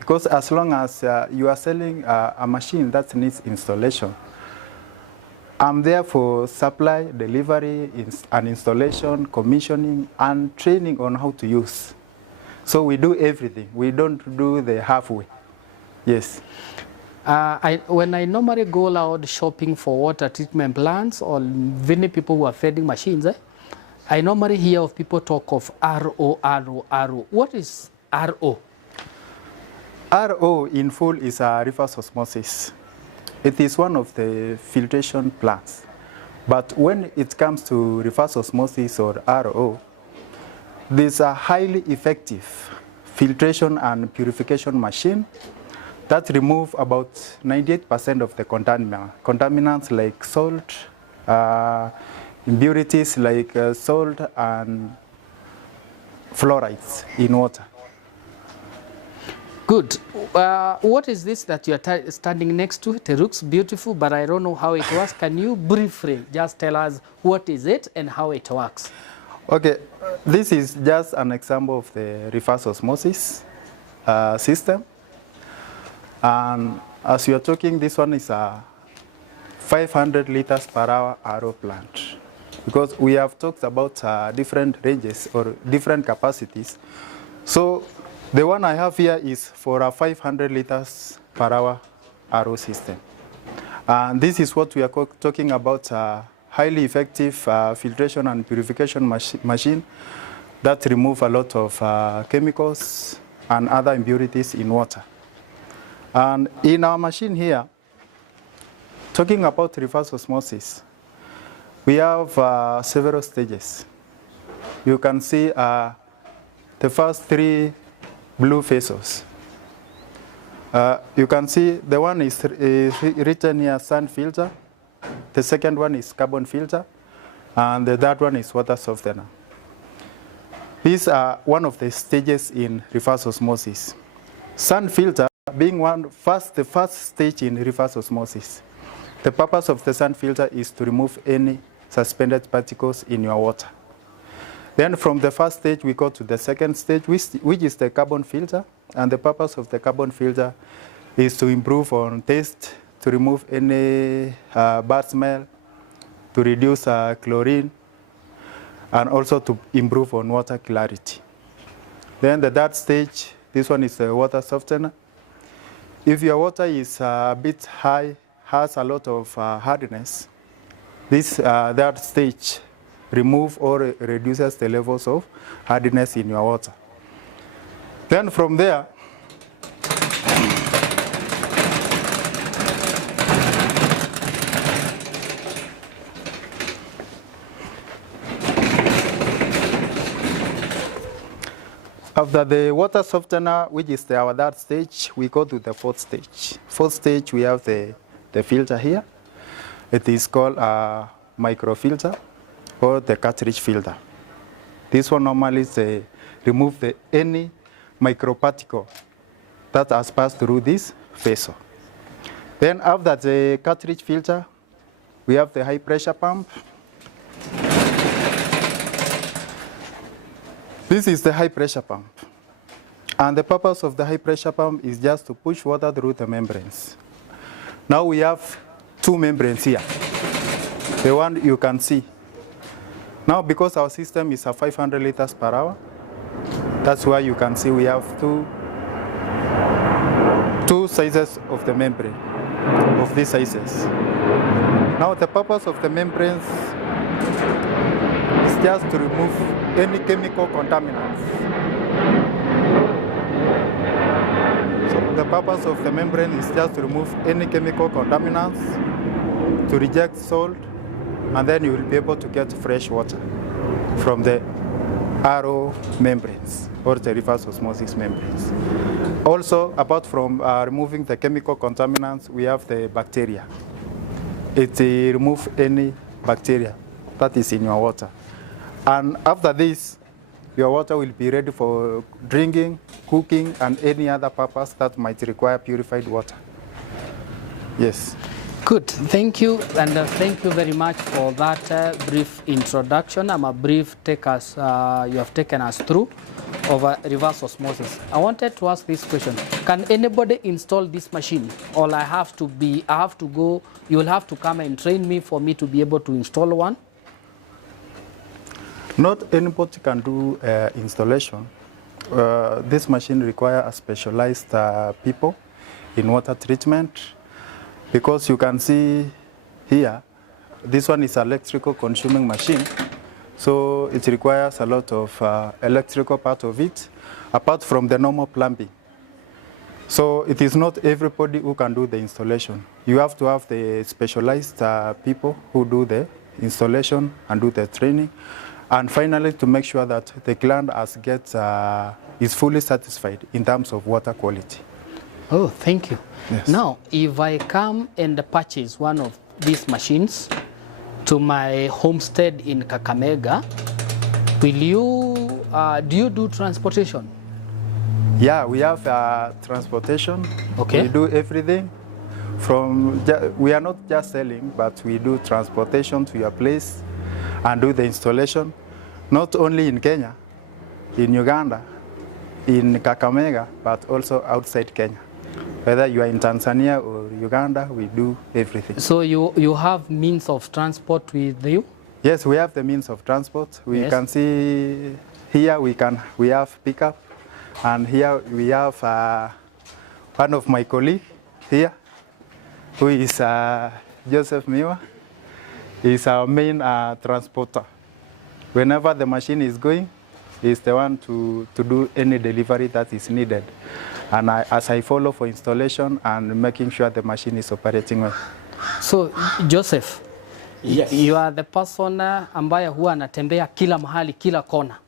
because as long as you are selling a machine that needs installation, I'm there for supply, delivery, and installation, commissioning, and training on how to use. So we do everything. We don't do the halfway. Yes. When I normally go out shopping for water treatment plants, or many people who are feeding machines, I normally hear of people talk of RO. What is RO? RO in full is a reverse osmosis. It is one of the filtration plants. But when it comes to reverse osmosis, or RO, there's a highly effective filtration and purification machine that remove about 98% of the contaminants like salt, impurities like salt and fluorides in water. Good. What is this that you are standing next to? It looks beautiful, but I don't know how it works. Can you briefly just tell us what is it and how it works? Okay, this is just an example of the reverse osmosis system. And as you are talking, this one is a 500 liters per hour RO plant, because we have talked about different ranges or different capacities. So the one I have here is for a 500 liters per hour RO system. And this is what we are talking about, highly effective filtration and purification machine that remove a lot of chemicals and other impurities in water. And in our machine here, talking about reverse osmosis, we have several stages. You can see the first 3 blue phases. You can see the one is written here, sand filter. The second one is carbon filter. And the third one is water softener. These are one of the stages in reverse osmosis. Sand filter being the first stage in reverse osmosis. The purpose of the sand filter is to remove any suspended particles in your water. Then from the first stage, we go to the second stage, which is the carbon filter. And the purpose of the carbon filter is to improve on taste, to remove any bad smell, to reduce chlorine, and also to improve on water clarity. Then the third stage, this one is the water softener. If your water is a bit high, has a lot of hardness, this third stage remove or reduces the levels of hardness in your water. Then from there, After the water softener, which is our third stage, we go to the fourth stage. Fourth stage, we have the filter here. It is called a microfilter or the cartridge filter. This one normally remove any microparticle that has passed through this vessel. Then after the cartridge filter, we have the high pressure pump. This is the high pressure pump. And the purpose of the high pressure pump is just to push water through the membranes. Now we have two membranes here. The one you can see. Now because our system is 500 liters per hour, that's why you can see we have two sizes of the membrane, of these sizes. Now the purpose of the membranes is just to remove any chemical contaminants. So the purpose of the membrane is just to remove any chemical contaminants, to reject salt, and then you will be able to get fresh water from the RO membranes or the reverse osmosis membranes. Also, apart from removing the chemical contaminants, we have the bacteria. It removes any bacteria that is in your water. And after this, your water will be ready for drinking, cooking, and any other purpose that might require purified water. Yes. Good, thank you, and thank you very much for that brief introduction. I'm a brief you have taken us through over reverse osmosis. I wanted to ask this question: can anybody install this machine, or I have to go? You will have to come and train me for me to be able to install one. Not anybody can do installation. This machine requires specialized people in water treatment. Because you can see here, this one is an electrical consuming machine, so it requires a lot of electrical part of it, apart from the normal plumbing. So it is not everybody who can do the installation. You have to have the specialized people who do the installation and do the training, and finally to make sure that the client is fully satisfied in terms of water quality. Oh, thank you. Yes. Now, if I come and purchase one of these machines to my homestead in Kakamega, do you do transportation? Yeah, we have transportation. Okay. We do everything. We are not just selling, but we do transportation to your place and do the installation, not only in Kenya, in Uganda, in Kakamega, but also outside Kenya. Whether you are in Tanzania or Uganda, we do everything. So you have means of transport with you? Yes, we have the means of transport. We can see here we have pickup, and here we have one of my colleagues here, who is Joseph Miwa. He's our main transporter. Whenever the machine is going, he's the one to do any delivery that is needed. And as I follow for installation and making sure the machine is operating well. So, Joseph, yes, you are the person ambaye huwa anatembea kila mahali, kila kona.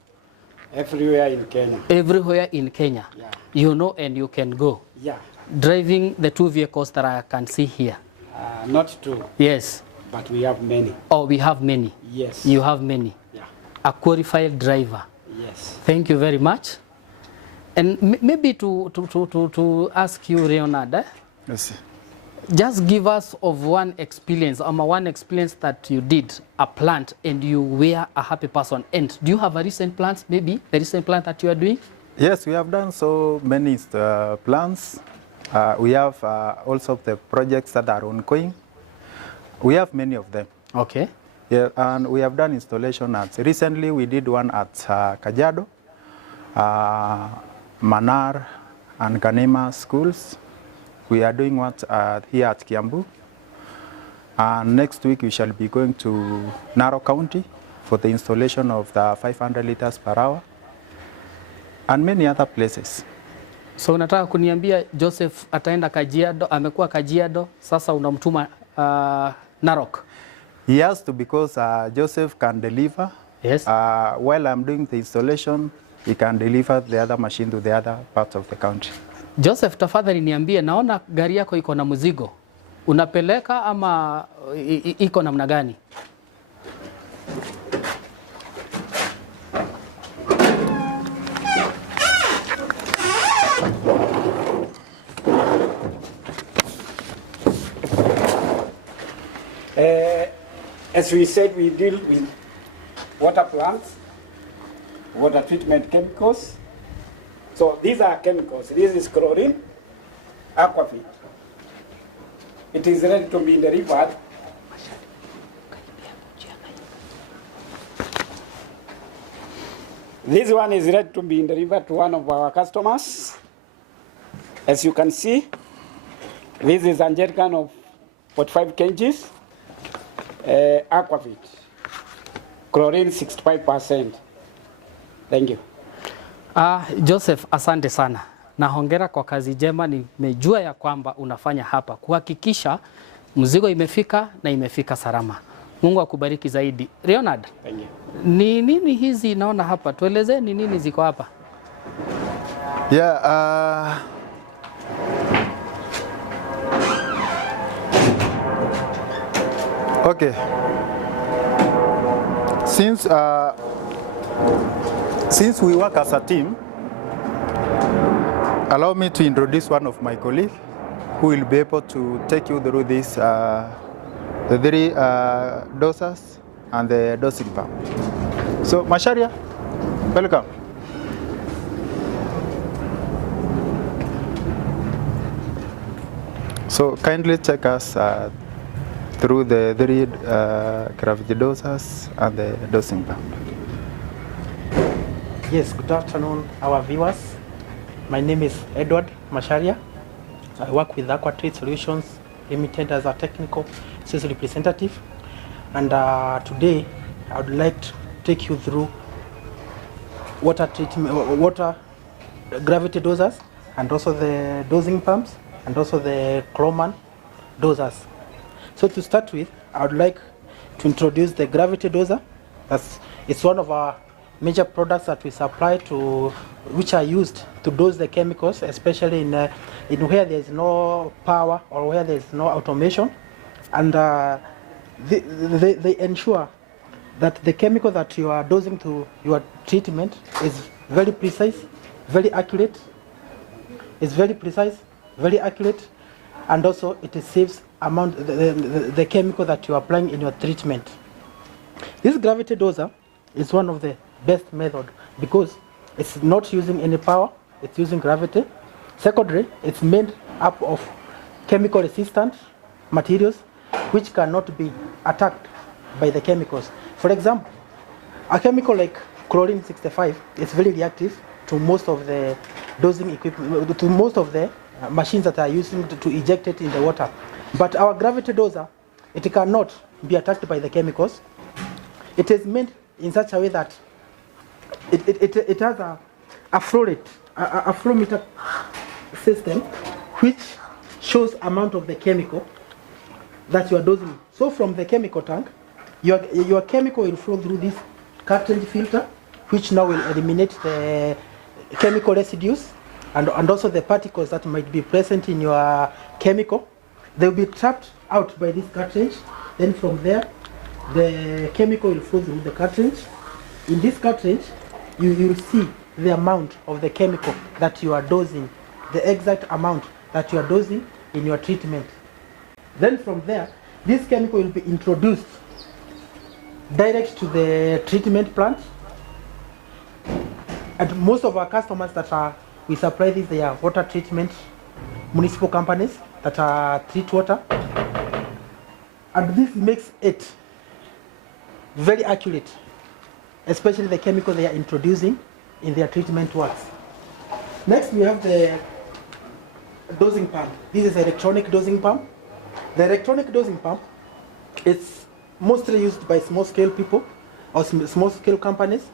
Everywhere in Kenya. Everywhere in Kenya. Yeah. You know and you can go. Yeah. Driving the two vehicles that I can see here. Not two. Yes. But we have many. Oh, we have many. Yes. You have many. Yeah. A qualified driver. Yes. Thank you very much. And maybe to ask you, Leonard, Yes. just give us of one experience that you did a plant and you were a happy person. And do you have a recent plant, maybe the recent plant that you are doing? Yes, we have done so many plans. We have also the projects that are ongoing. We have many of them. Okay. Yeah, and we have done installation recently we did one at Kajiado, Manar and Kanema schools. We are doing one here at Kiambu. And next week we shall be going to Narok County for the installation of the 500 liters per hour and many other places. So unataka kuniambia Joseph ataenda Kajiado, amekuwa Kajiado, sasa unamtuma Narok? He has to, because Joseph can deliver. Yes. While I'm doing the installation, he can deliver the other machine to the other parts of the country. Joseph, tafadhali niambie, naona gari yako iko na mzigo. Unapeleka ama iko namna gani? As we said, we deal with water plants, water treatment chemicals. So these are chemicals. This is chlorine, Aquatreat. It is ready to be delivered. This one is ready to be delivered to one of our customers. As you can see, this is a jerrycan of 45 kgs. Aquatreat, chlorine 65%. Thank you. Joseph, asante sana na hongera kwa kazi jema. Nimejua ya kwamba unafanya hapa kuhakikisha mzigo imefika na imefika salama. Mungu akubariki zaidi. Leonard, thank you. Ni nini hizi naona hapa? Tueleze ni nini ziko hapa? Yeah, okay. Since we work as a team, allow me to introduce one of my colleagues who will be able to take you through this, the three dosers and the dosing pump. So, Masharia, welcome. So, kindly take us through the three gravity dosers and the dosing pump. Yes, good afternoon, our viewers. My name is Edward Masharia. I work with Aquatreat Solutions Limited as a technical sales representative. And today, I would like to take you through water treatment, water gravity dosers, and also the dosing pumps, and also the Cloman dosers. So to start with, I would like to introduce the gravity doser. It's one of our major products that we supply to, which are used to dose the chemicals, especially in where there is no power or where there is no automation, and they ensure that the chemical that you are dosing to your treatment is very precise, very accurate. It's very precise, very accurate, and also it saves the chemical that you are applying in your treatment. This gravity doser is one of the best method because it's not using any power, it's using gravity. Secondly, it's made up of chemical resistant materials which cannot be attacked by the chemicals. For example, a chemical like chlorine 65 is very reactive to most of the dosing equipment, to most of the machines that are using to eject it in the water. But our gravity doser, it cannot be attacked by the chemicals. It is made in such a way that it has a flow rate, a flow meter system which shows amount of the chemical that you are dosing. So from the chemical tank, your chemical will flow through this cartridge filter, which now will eliminate the chemical residues and also the particles that might be present in your chemical. They will be trapped out by this cartridge. Then from there, the chemical will flow through the cartridge. In this cartridge, you will see the amount of the chemical that you are dosing, the exact amount that you are dosing in your treatment. Then from there, this chemical will be introduced direct to the treatment plant. And most of our customers that we supply this, they are water treatment municipal companies that treat water. And this makes it very accurate, especially the chemical they are introducing in their treatment works. Next, we have the dosing pump. This is electronic dosing pump. The electronic dosing pump is mostly used by small-scale people or small-scale companies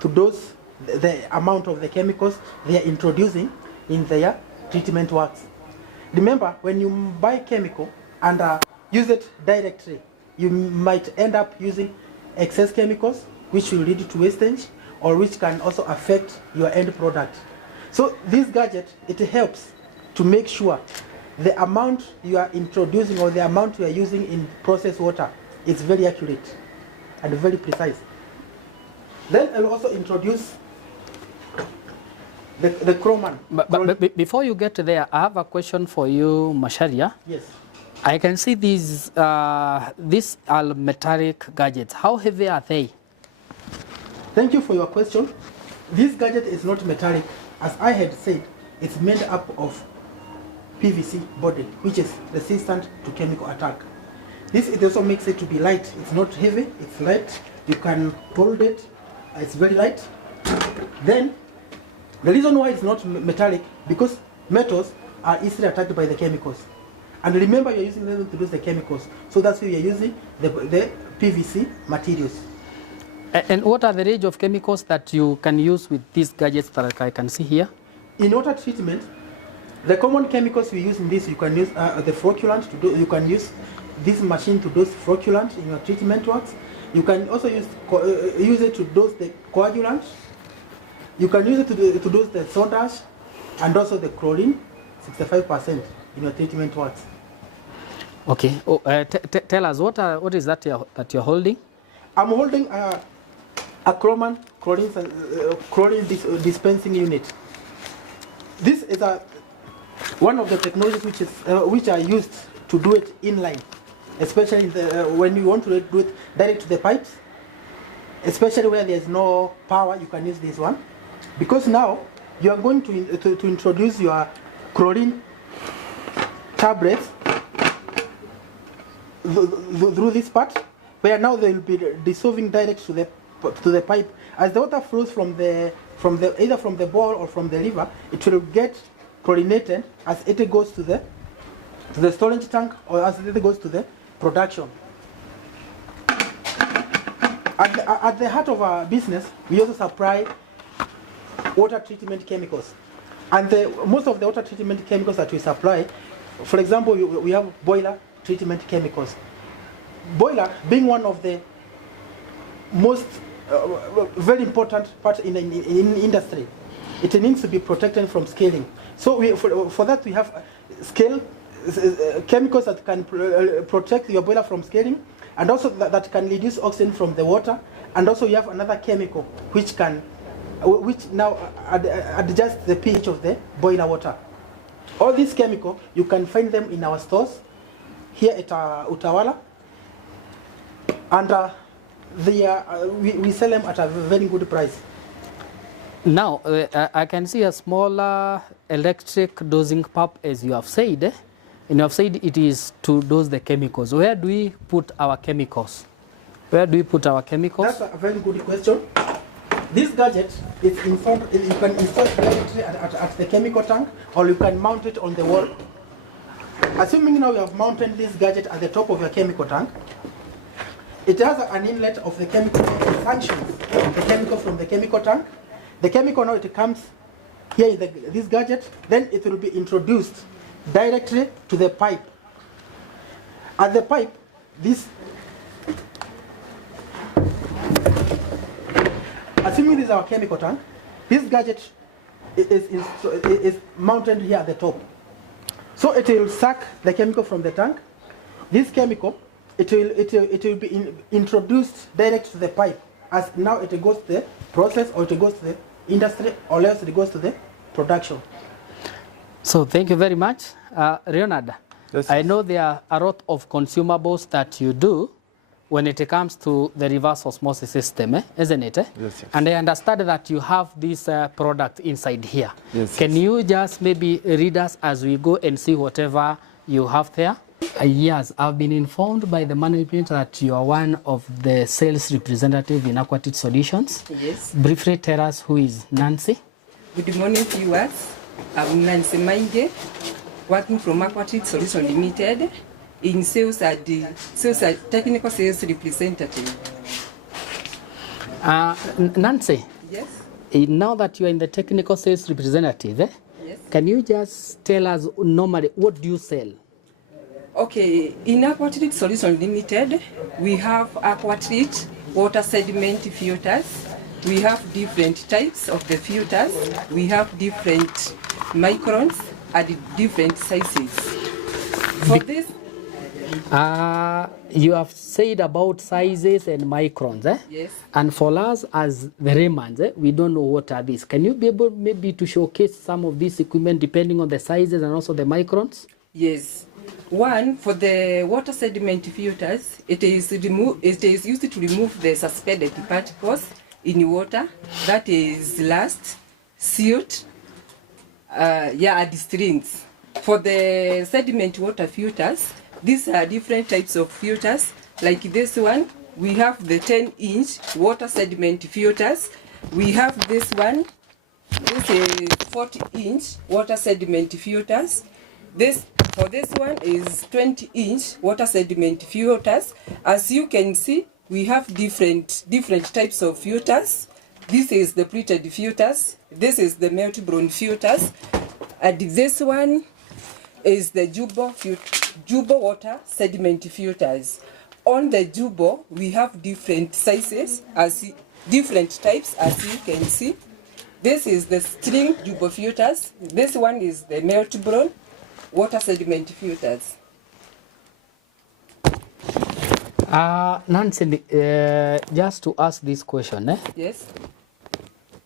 to dose the amount of the chemicals they are introducing in their treatment works. Remember, when you buy chemical and use it directly, you might end up using excess chemicals, which will lead to wastage, or which can also affect your end product. So this gadget, it helps to make sure the amount you are introducing or the amount you are using in processed water is very accurate and very precise. Then I'll also introduce the Chroman. But before you get there, I have a question for you, Masharia. Yes. I can see these are metallic gadgets. How heavy are they? Thank you for your question. This gadget is not metallic. As I had said, it's made up of PVC body, which is resistant to chemical attack. This it also makes it to be light. It's not heavy, it's light. You can hold it, it's very light. Then, the reason why it's not metallic, because metals are easily attacked by the chemicals. And remember, you're using them to reduce the chemicals. So that's why you're using the PVC materials. And what are the range of chemicals that you can use with these gadgets that I can see here? In water treatment, the common chemicals we use in this, you can use the flocculant to do. You can use this machine to dose flocculant in your treatment works. You can also use it to dose the coagulant. You can use it to dose the soda ash and also the chlorine, 65% in your treatment works. Okay. Tell us what is that you're holding? I'm holding a Chroman chlorine dispensing unit. This is one of the technologies which are used to do it inline, especially when you want to do it direct to the pipes, especially where there's no power. You can use this one, because now you are going to introduce your chlorine tablets through this part, where now they will be dissolving direct to the pipe. As the water flows from either from the bore or from the river, it will get chlorinated as it goes to the storage tank or as it goes to the production. At the heart of our business, we also supply water treatment chemicals. And most of the water treatment chemicals that we supply, for example, we have boiler treatment chemicals. Boiler being one of the most very important part in industry. It needs to be protected from scaling. So for that we have chemicals that can protect your boiler from scaling, and also that can reduce oxygen from the water. And also you have another chemical which now adjusts the pH of the boiler water. All these chemicals, you can find them in our stores here at Utawala, and we sell them at a very good price. Now, I can see a smaller electric dosing pump, as you have said. And you have said it is to dose the chemicals. Where do we put our chemicals? Where do we put our chemicals? That's a very good question. This gadget is installed. You can install it directly at the chemical tank, or you can mount it on the wall. Assuming now you have mounted this gadget at the top of your chemical tank, it has an inlet of the chemical functions, the chemical from the chemical tank. The chemical now it comes here in this gadget, then it will be introduced directly to the pipe. At the pipe, assuming this is our chemical tank, this gadget is mounted here at the top. So it will suck the chemical from the tank. This chemical, it will be introduced direct to the pipe, as now it goes to the process, or it goes to the industry, or else it goes to the production. So thank you very much. Leonard, Yes, I know there are a lot of consumables that you do when it comes to the reverse osmosis system, isn't it? Yes. And I understand that you have this product inside here. Yes. Can you just maybe read us as we go and see whatever you have there? Yes, I've been informed by the management that you are one of the sales representatives in Aquatreat Solutions. Yes. Briefly tell us who is Nancy. Good morning, viewers. I'm Nancy Mainge, working from Aquatreat Solutions Limited in sales and technical sales representative. Nancy. Yes. Now that you are in the technical sales representative, Yes. Can you just tell us normally what do you sell? Okay, in Aquatreat Solutions Limited, we have Aquatreat water sediment filters, we have different types of the filters. We have different microns and different sizes. For this, you have said about sizes and microns, eh? yes. And for us as the laymen, we don't know what are these. Can you be able maybe to showcase some of this equipment depending on the sizes and also the microns? Yes. One, for the water sediment filters, it is used to remove the suspended particles in water. That is last, silt, and strings. For the sediment water filters, these are different types of filters. Like this one, we have the 10-inch water sediment filters. We have this one. This is 40-inch water sediment filters. For this one is 20-inch water sediment filters. As you can see, we have different types of filters. This is the pleated filters. This is the melt-blown filters. And this one is the Jubo water sediment filters. On the Jubo, we have different sizes, different types, as you can see. This is the string Jubo filters. This one is the melt-blown water sediment filters. Nancy, just to ask this question, Yes.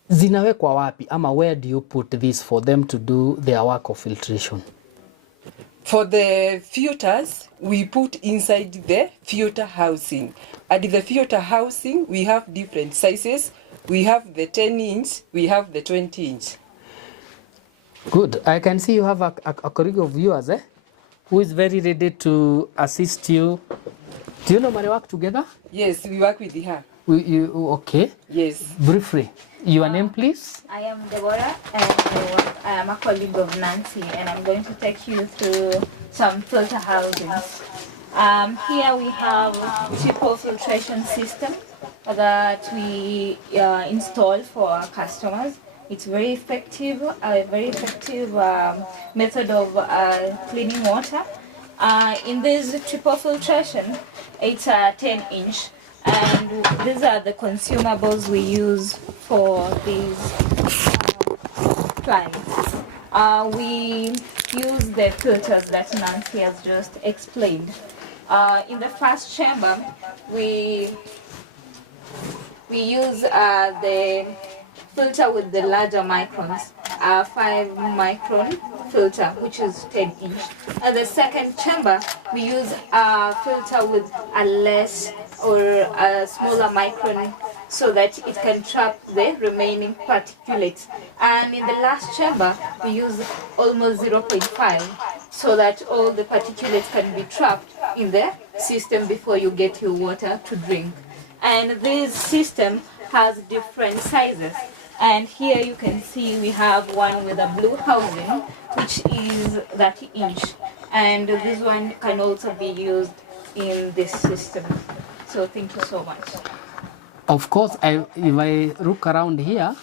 Zinawekwa wapi ama where do you put this for them to do their work of filtration? For the filters, we put inside the filter housing. At the filter housing, we have different sizes. We have the 10-inch, we have the 20-inch. Good. I can see you have a colleague of yours, who is very ready to assist you. Do you normally work together? Yes, we work with her. Okay. Yes. Briefly, your name, please? I am Deborah, and I am a colleague of Nancy, and I'm going to take you through some filter housings. Here we have a triple filtration system that we install for our customers. It's very effective, method of cleaning water. In this triple filtration, it's a 10-inch, and these are the consumables we use for these clients. We use the filters that Nancy has just explained. In the first chamber, we use the filter with the larger microns, a 5-micron filter, which is 10-inch. At the second chamber, we use a filter with a less or a smaller micron so that it can trap the remaining particulates. And in the last chamber, we use almost 0.5 so that all the particulates can be trapped in the system before you get your water to drink. And this system has different sizes. And here you can see we have one with a blue housing, which is 30-inch. And this one can also be used in this system. So thank you so much. Of course, if I look around here,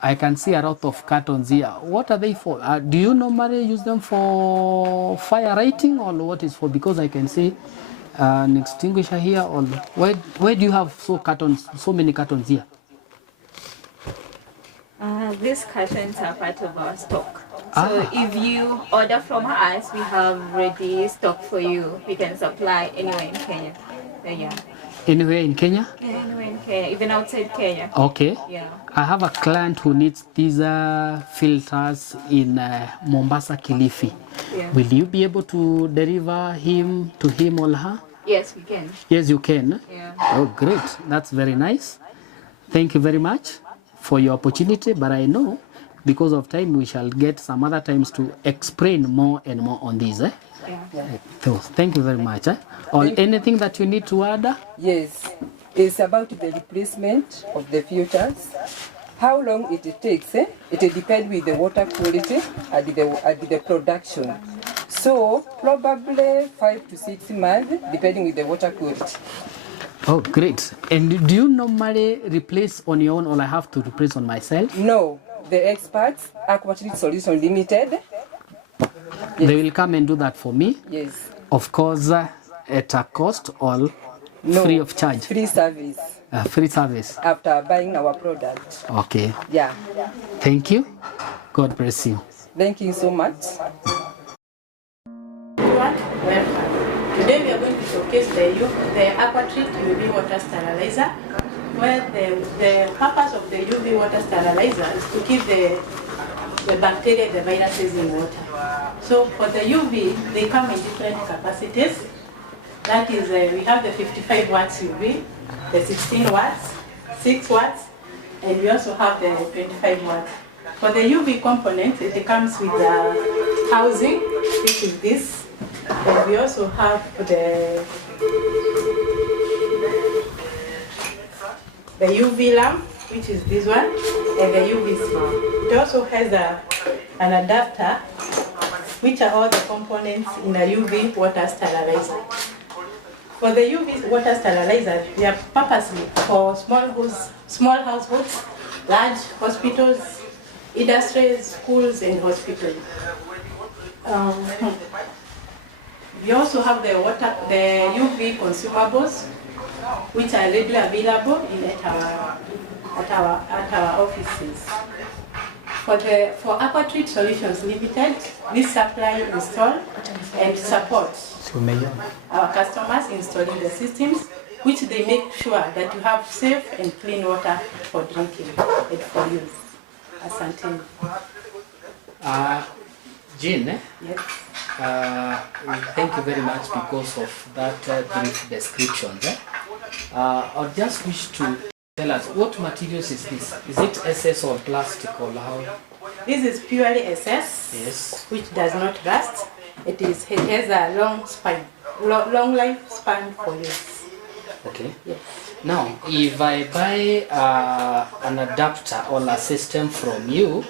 I can see a lot of cartons here. What are they for? Do you normally use them for fire lighting, or what is for? Because I can see an extinguisher here. Or where do you have so many cartons here? These cartons are part of our stock. So if you order from us, we have ready stock for you. We can supply anywhere in Kenya. Yeah. Anywhere in Kenya? Yeah, anywhere in Kenya, even outside Kenya. Okay. Yeah. I have a client who needs these filters in Mombasa, Kilifi. Yeah. Will you be able to deliver to him or her? Yes, we can. Yes, you can. Yeah. Oh, great. That's very nice. Thank you very much for your opportunity, but I know because of time we shall get some other times to explain more and more on this. Yeah. So, thank you very much. Or anything that you need to add? Yes, it's about the replacement of the filters. How long it takes, it depends with the water quality and the production. So probably 5 to 6 months, depending with the water quality. Oh, great. And do you normally replace on your own, or I have to replace on myself? No, the experts, Aquatreat Solutions Limited. Yes. They will come and do that for me? Yes. Of course, at a cost or free of charge? Free service. Free service. after buying our product. Okay. Yeah. Thank you. God bless you. Thank you so much. Everyone, welcome. Today we are going to showcase the Aquatreat UV water sterilizer, where the purpose of the UV water sterilizer is to keep the bacteria, the viruses in water. So for the UV, they come in different capacities. That is, we have the 55 watts UV, the 16 watts, 6 watts, and we also have the 25 watts. For the UV component, it comes with the housing, which is this. And we also have the UV lamp, which is this one, and the UVC. It also has an adapter, which are all the components in a UV water sterilizer. For the UV water sterilizer, they are purposely for small households, large hospitals, industries, schools, and hospitals. We also have the UV consumables, which are readily available at our offices. For Aquatreat Solutions Limited, we supply, install, and support our customers installing the systems, which they make sure that you have safe and clean water for drinking and for use. Asante. Jean, Yes. Thank you very much because of that brief description. I just wish to tell us what materials is this? Is it SS or plastic or how? This is purely SS, Yes. which does not rust. It has a long lifespan for use. Okay. Yes. Now, if I buy an adapter or a system from you,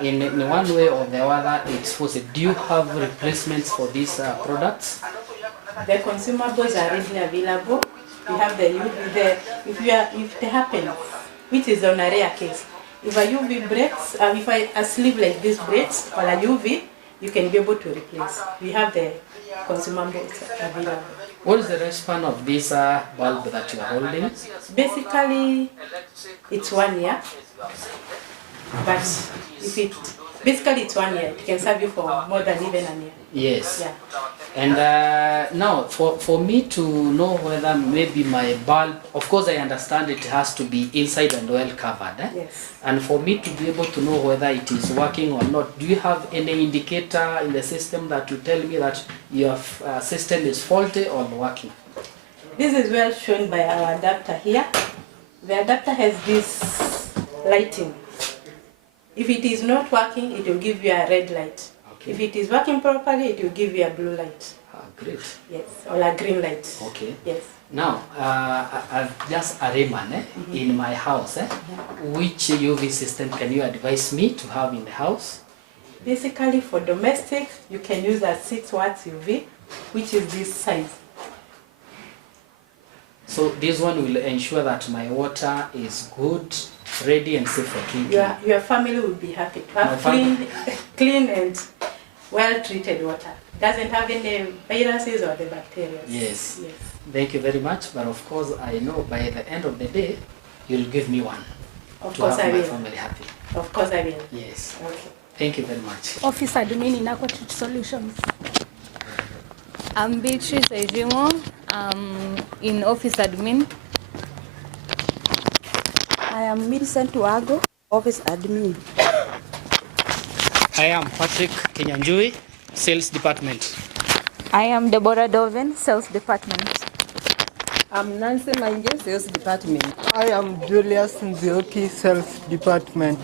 in one way or the other, it's possible. Do you have replacements for these products? The consumables are readily available. We have if they happen, which is on a rare case. If a UV breaks, if a sleeve like this breaks or a UV, you can be able to replace. We have the consumables available. What is the lifespan of this bulb that you are holding? Basically, it's 1 year. But basically it's 1 year. It can serve you for more than even a year. Yes. Yeah. And now, for me to know whether maybe my bulb, of course I understand it has to be inside and well covered. Yes. And for me to be able to know whether it is working or not, do you have any indicator in the system that will tell me that your system is faulty or working? This is well shown by our adapter here. The adapter has this lighting. If it is not working, it will give you a red light. Okay. If it is working properly, it will give you a blue light. Great. Yes, or a green light. Okay. Yes. Now, just a layman in my house, which UV system can you advise me to have in the house? Basically, for domestic, you can use a 6 watts UV, which is this size. So this one will ensure that my water is good, ready and safe for drinking. Your family will be happy to have clean and well-treated water. Doesn't have any viruses or the bacteria. Yes. Yes. Thank you very much. But of course, I know by the end of the day, you'll give me one. Of course I will. To have my family happy. Of course I will. Yes. Okay. Thank you very much. Office admin in Aquatreat Solutions. I'm Beatrice Ejimo. I'm in office admin. I am Millicent Wago, office admin. I am Patrick Kenyanjui, sales department. I am Deborah Doven, sales department. I'm Nancy Mange, sales department. I am Julius Nzioki, sales department.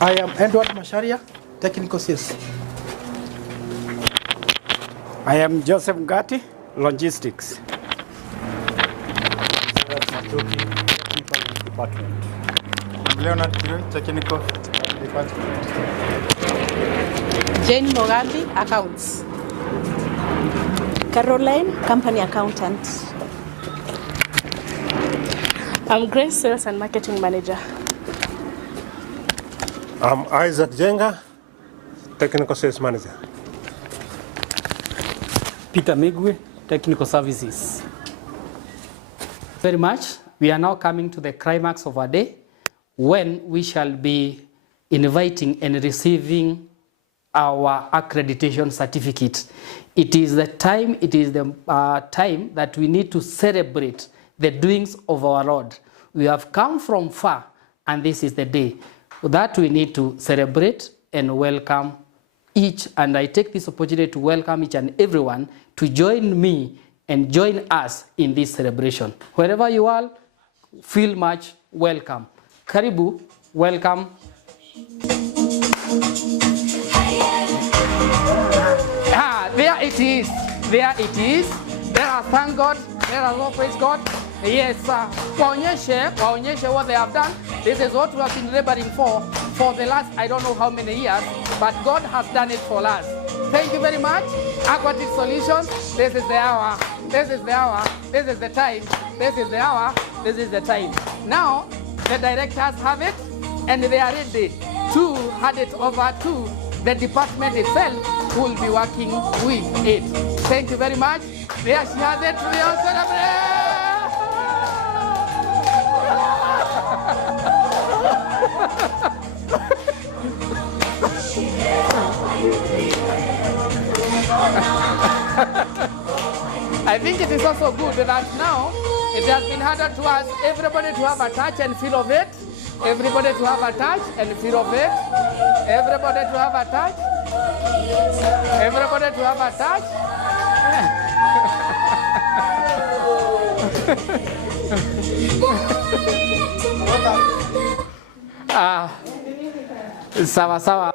I am Edward Masharia, technical sales. I am Joseph Ngati, logistics. Department. I'm Leonard Kiru, technical department. Jane Mogambi, accounts. Caroline, company accountant. I'm Grace, sales and marketing manager. I'm Isaac Jenga, technical sales manager. Peter Migwe, technical services. very much. We are now coming to the climax of our day, when we shall be inviting and receiving our accreditation certificate. It is the time that we need to celebrate the doings of our Lord. We have come from far, and this is the day that we need to celebrate and welcome each. And I take this opportunity to welcome each and everyone to join me and join us in this celebration. Wherever you are, feel much welcome. Karibu, welcome. There it is. There it is. There are thank God. There are no praise God. Yes, waonyeshe what they have done. This is what we have been laboring for the last I don't know how many years, but God has done it for us. Thank you very much. Aquatreat Solutions. This is the hour. This is the hour. This is the time. This is the hour. This is the time. Now the directors have it, and they are ready to hand it over to the department itself, who will be working with it. Thank you very much. There she has it. We all celebrate. I think it is also good that now it has been handed to us, everybody to have a touch and feel of it. Everybody to have a touch and feel of it. Everybody to have a touch. Everybody to have a touch. Sawa sawa.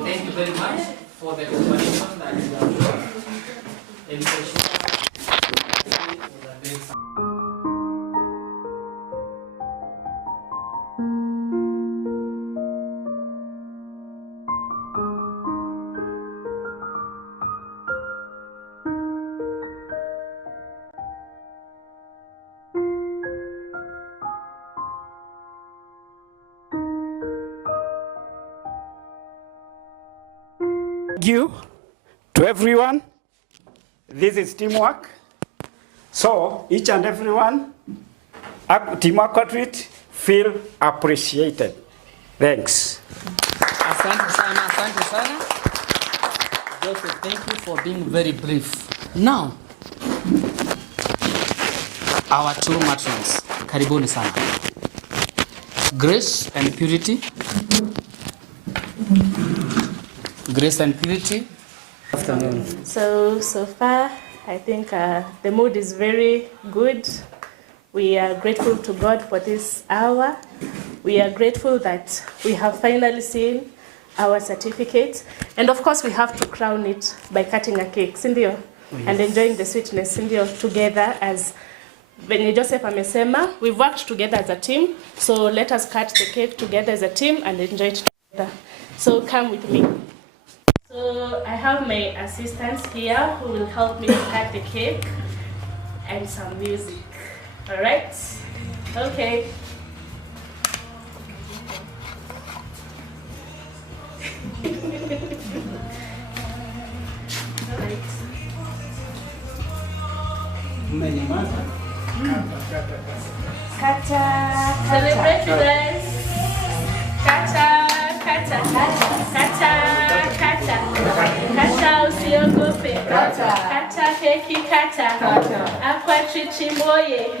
Thank you very much for the information that you have given. Thank you to everyone. This is teamwork. So each and everyone, Team Aquatreat, feel appreciated. Thanks. Asante sana, asante sana. Joseph, thank you for being very brief. Now, our two matrons, karibuni sana. Grace and purity. Grace and purity. Afternoon. So far, I think the mood is very good. We are grateful to God for this hour. We are grateful that we have finally seen our certificate. And of course, we have to crown it by cutting a cake, Sindio, and enjoying the sweetness, Sindio, together as Benny Joseph amesema. We've worked together as a team, so let us cut the cake together as a team and enjoy it together. So come with me. So I have my assistants here who will help me to cut the cake and some music. All right? Okay. Right. Kata. Celebrate with us. Kata, kata, kata, kata, kata, usiogope. Kata keki, kata. Aquatreat moye.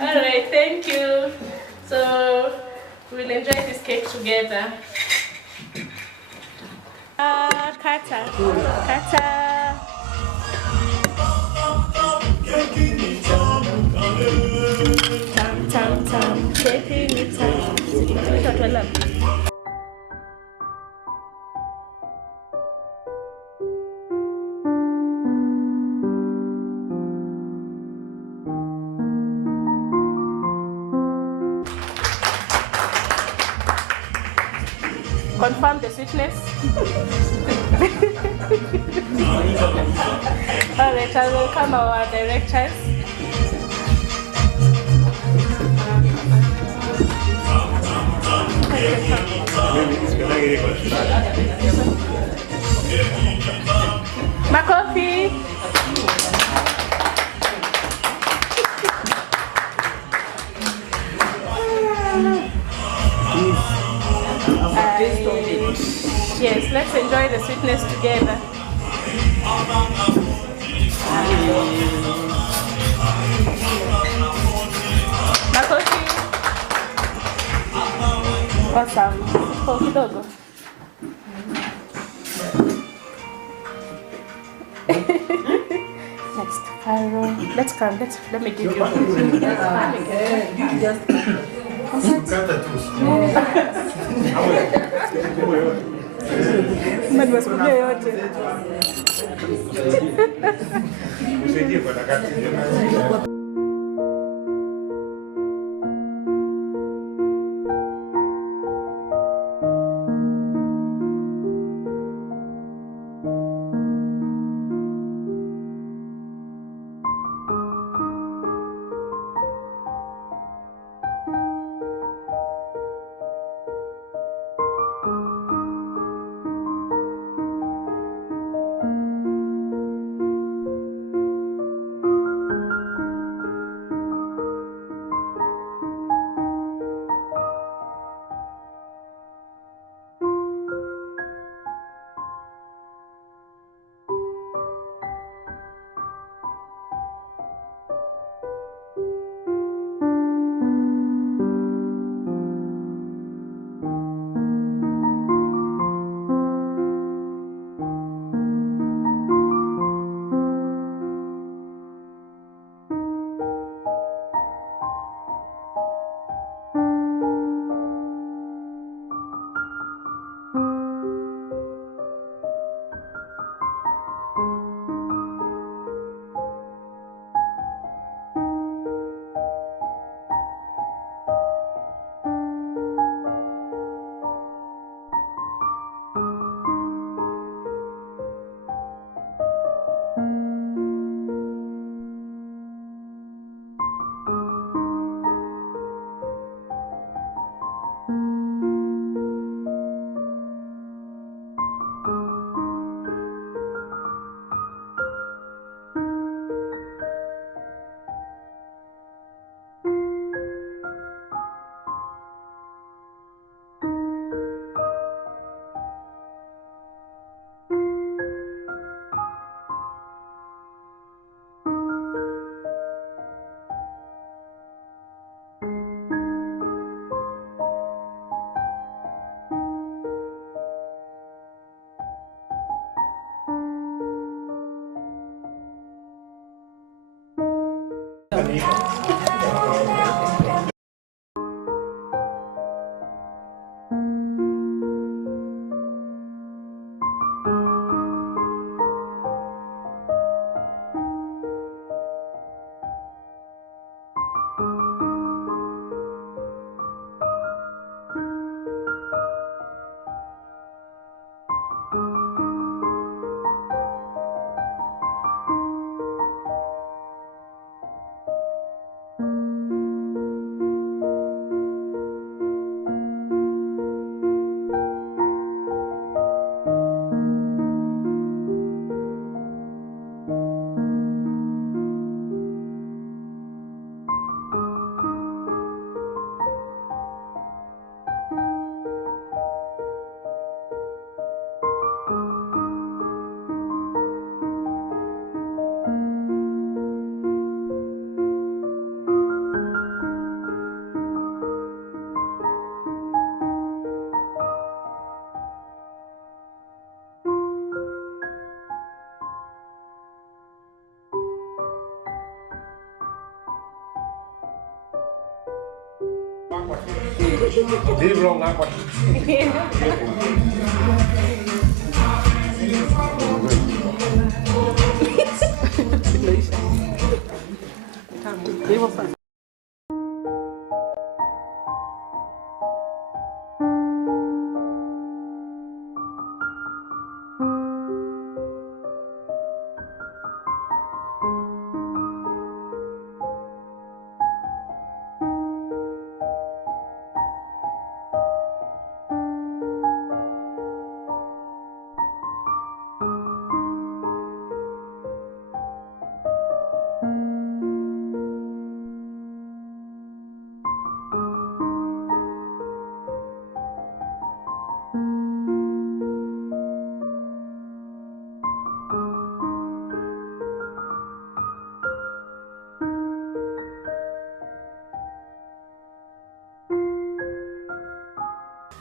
All right, thank you. So we'll enjoy this cake together. Kata, kata. Tam tam tam, keki ni tam. Watoto love. Confirm the sweetness. All right, I welcome our directors. Makofi. Yes, let's enjoy the sweetness together. Makofi. Awesome. Oh, kidogo. Next, Carol. Let's come. Let me give you. Aquatreat. Live long Aquatreat.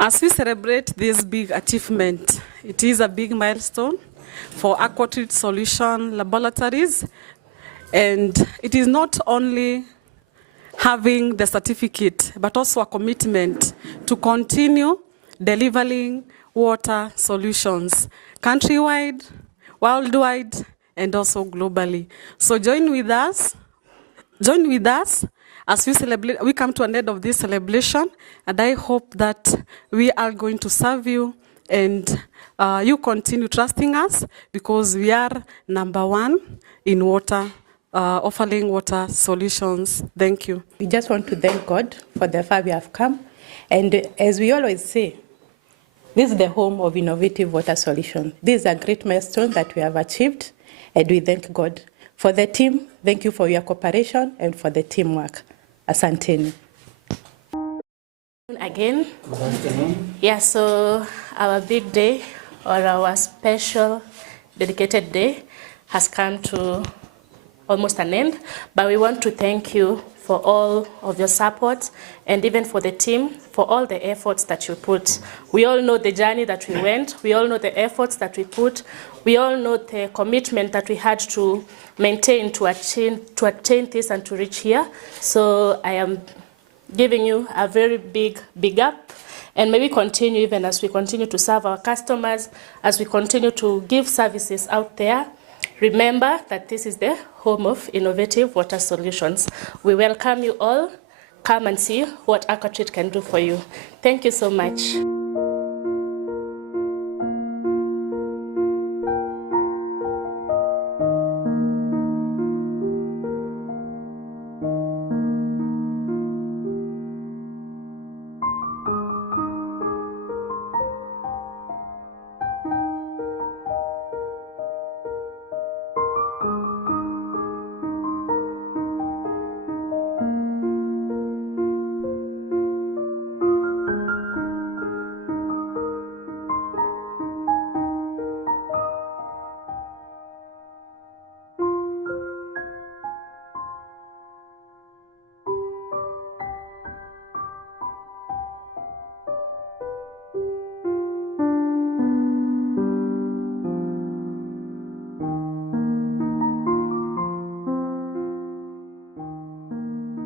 As we celebrate this big achievement, it is a big milestone for Aquatreat Solutions Laboratories, and it is not only having the certificate, but also a commitment to continue delivering water solutions countrywide, worldwide, and also globally. So join with us as we celebrate. We come to an end of this celebration, and I hope that we are going to serve you, and you continue trusting us, because we are #1 in water, offering water solutions. Thank you. We just want to thank God for the far we have come, and as we always say, this is the home of innovative water solutions. This is a great milestone that we have achieved, and we thank God. For the team, thank you for your cooperation and for the teamwork. Asanteni. Again, yeah, so our big day, or our special dedicated day, has come to almost an end, but we want to thank you for all of your support, and even for the team, for all the efforts that you put. We all know the journey that we went, we all know the efforts that we put, we all know the commitment that we had to maintain to attain this and to reach here. So I am giving you a very big up, and maybe continue even as we continue to serve our customers, as we continue to give services out there. Remember that this is the home of innovative water solutions. We welcome you all. Come and see what Aquatreat can do for you. Thank you so much.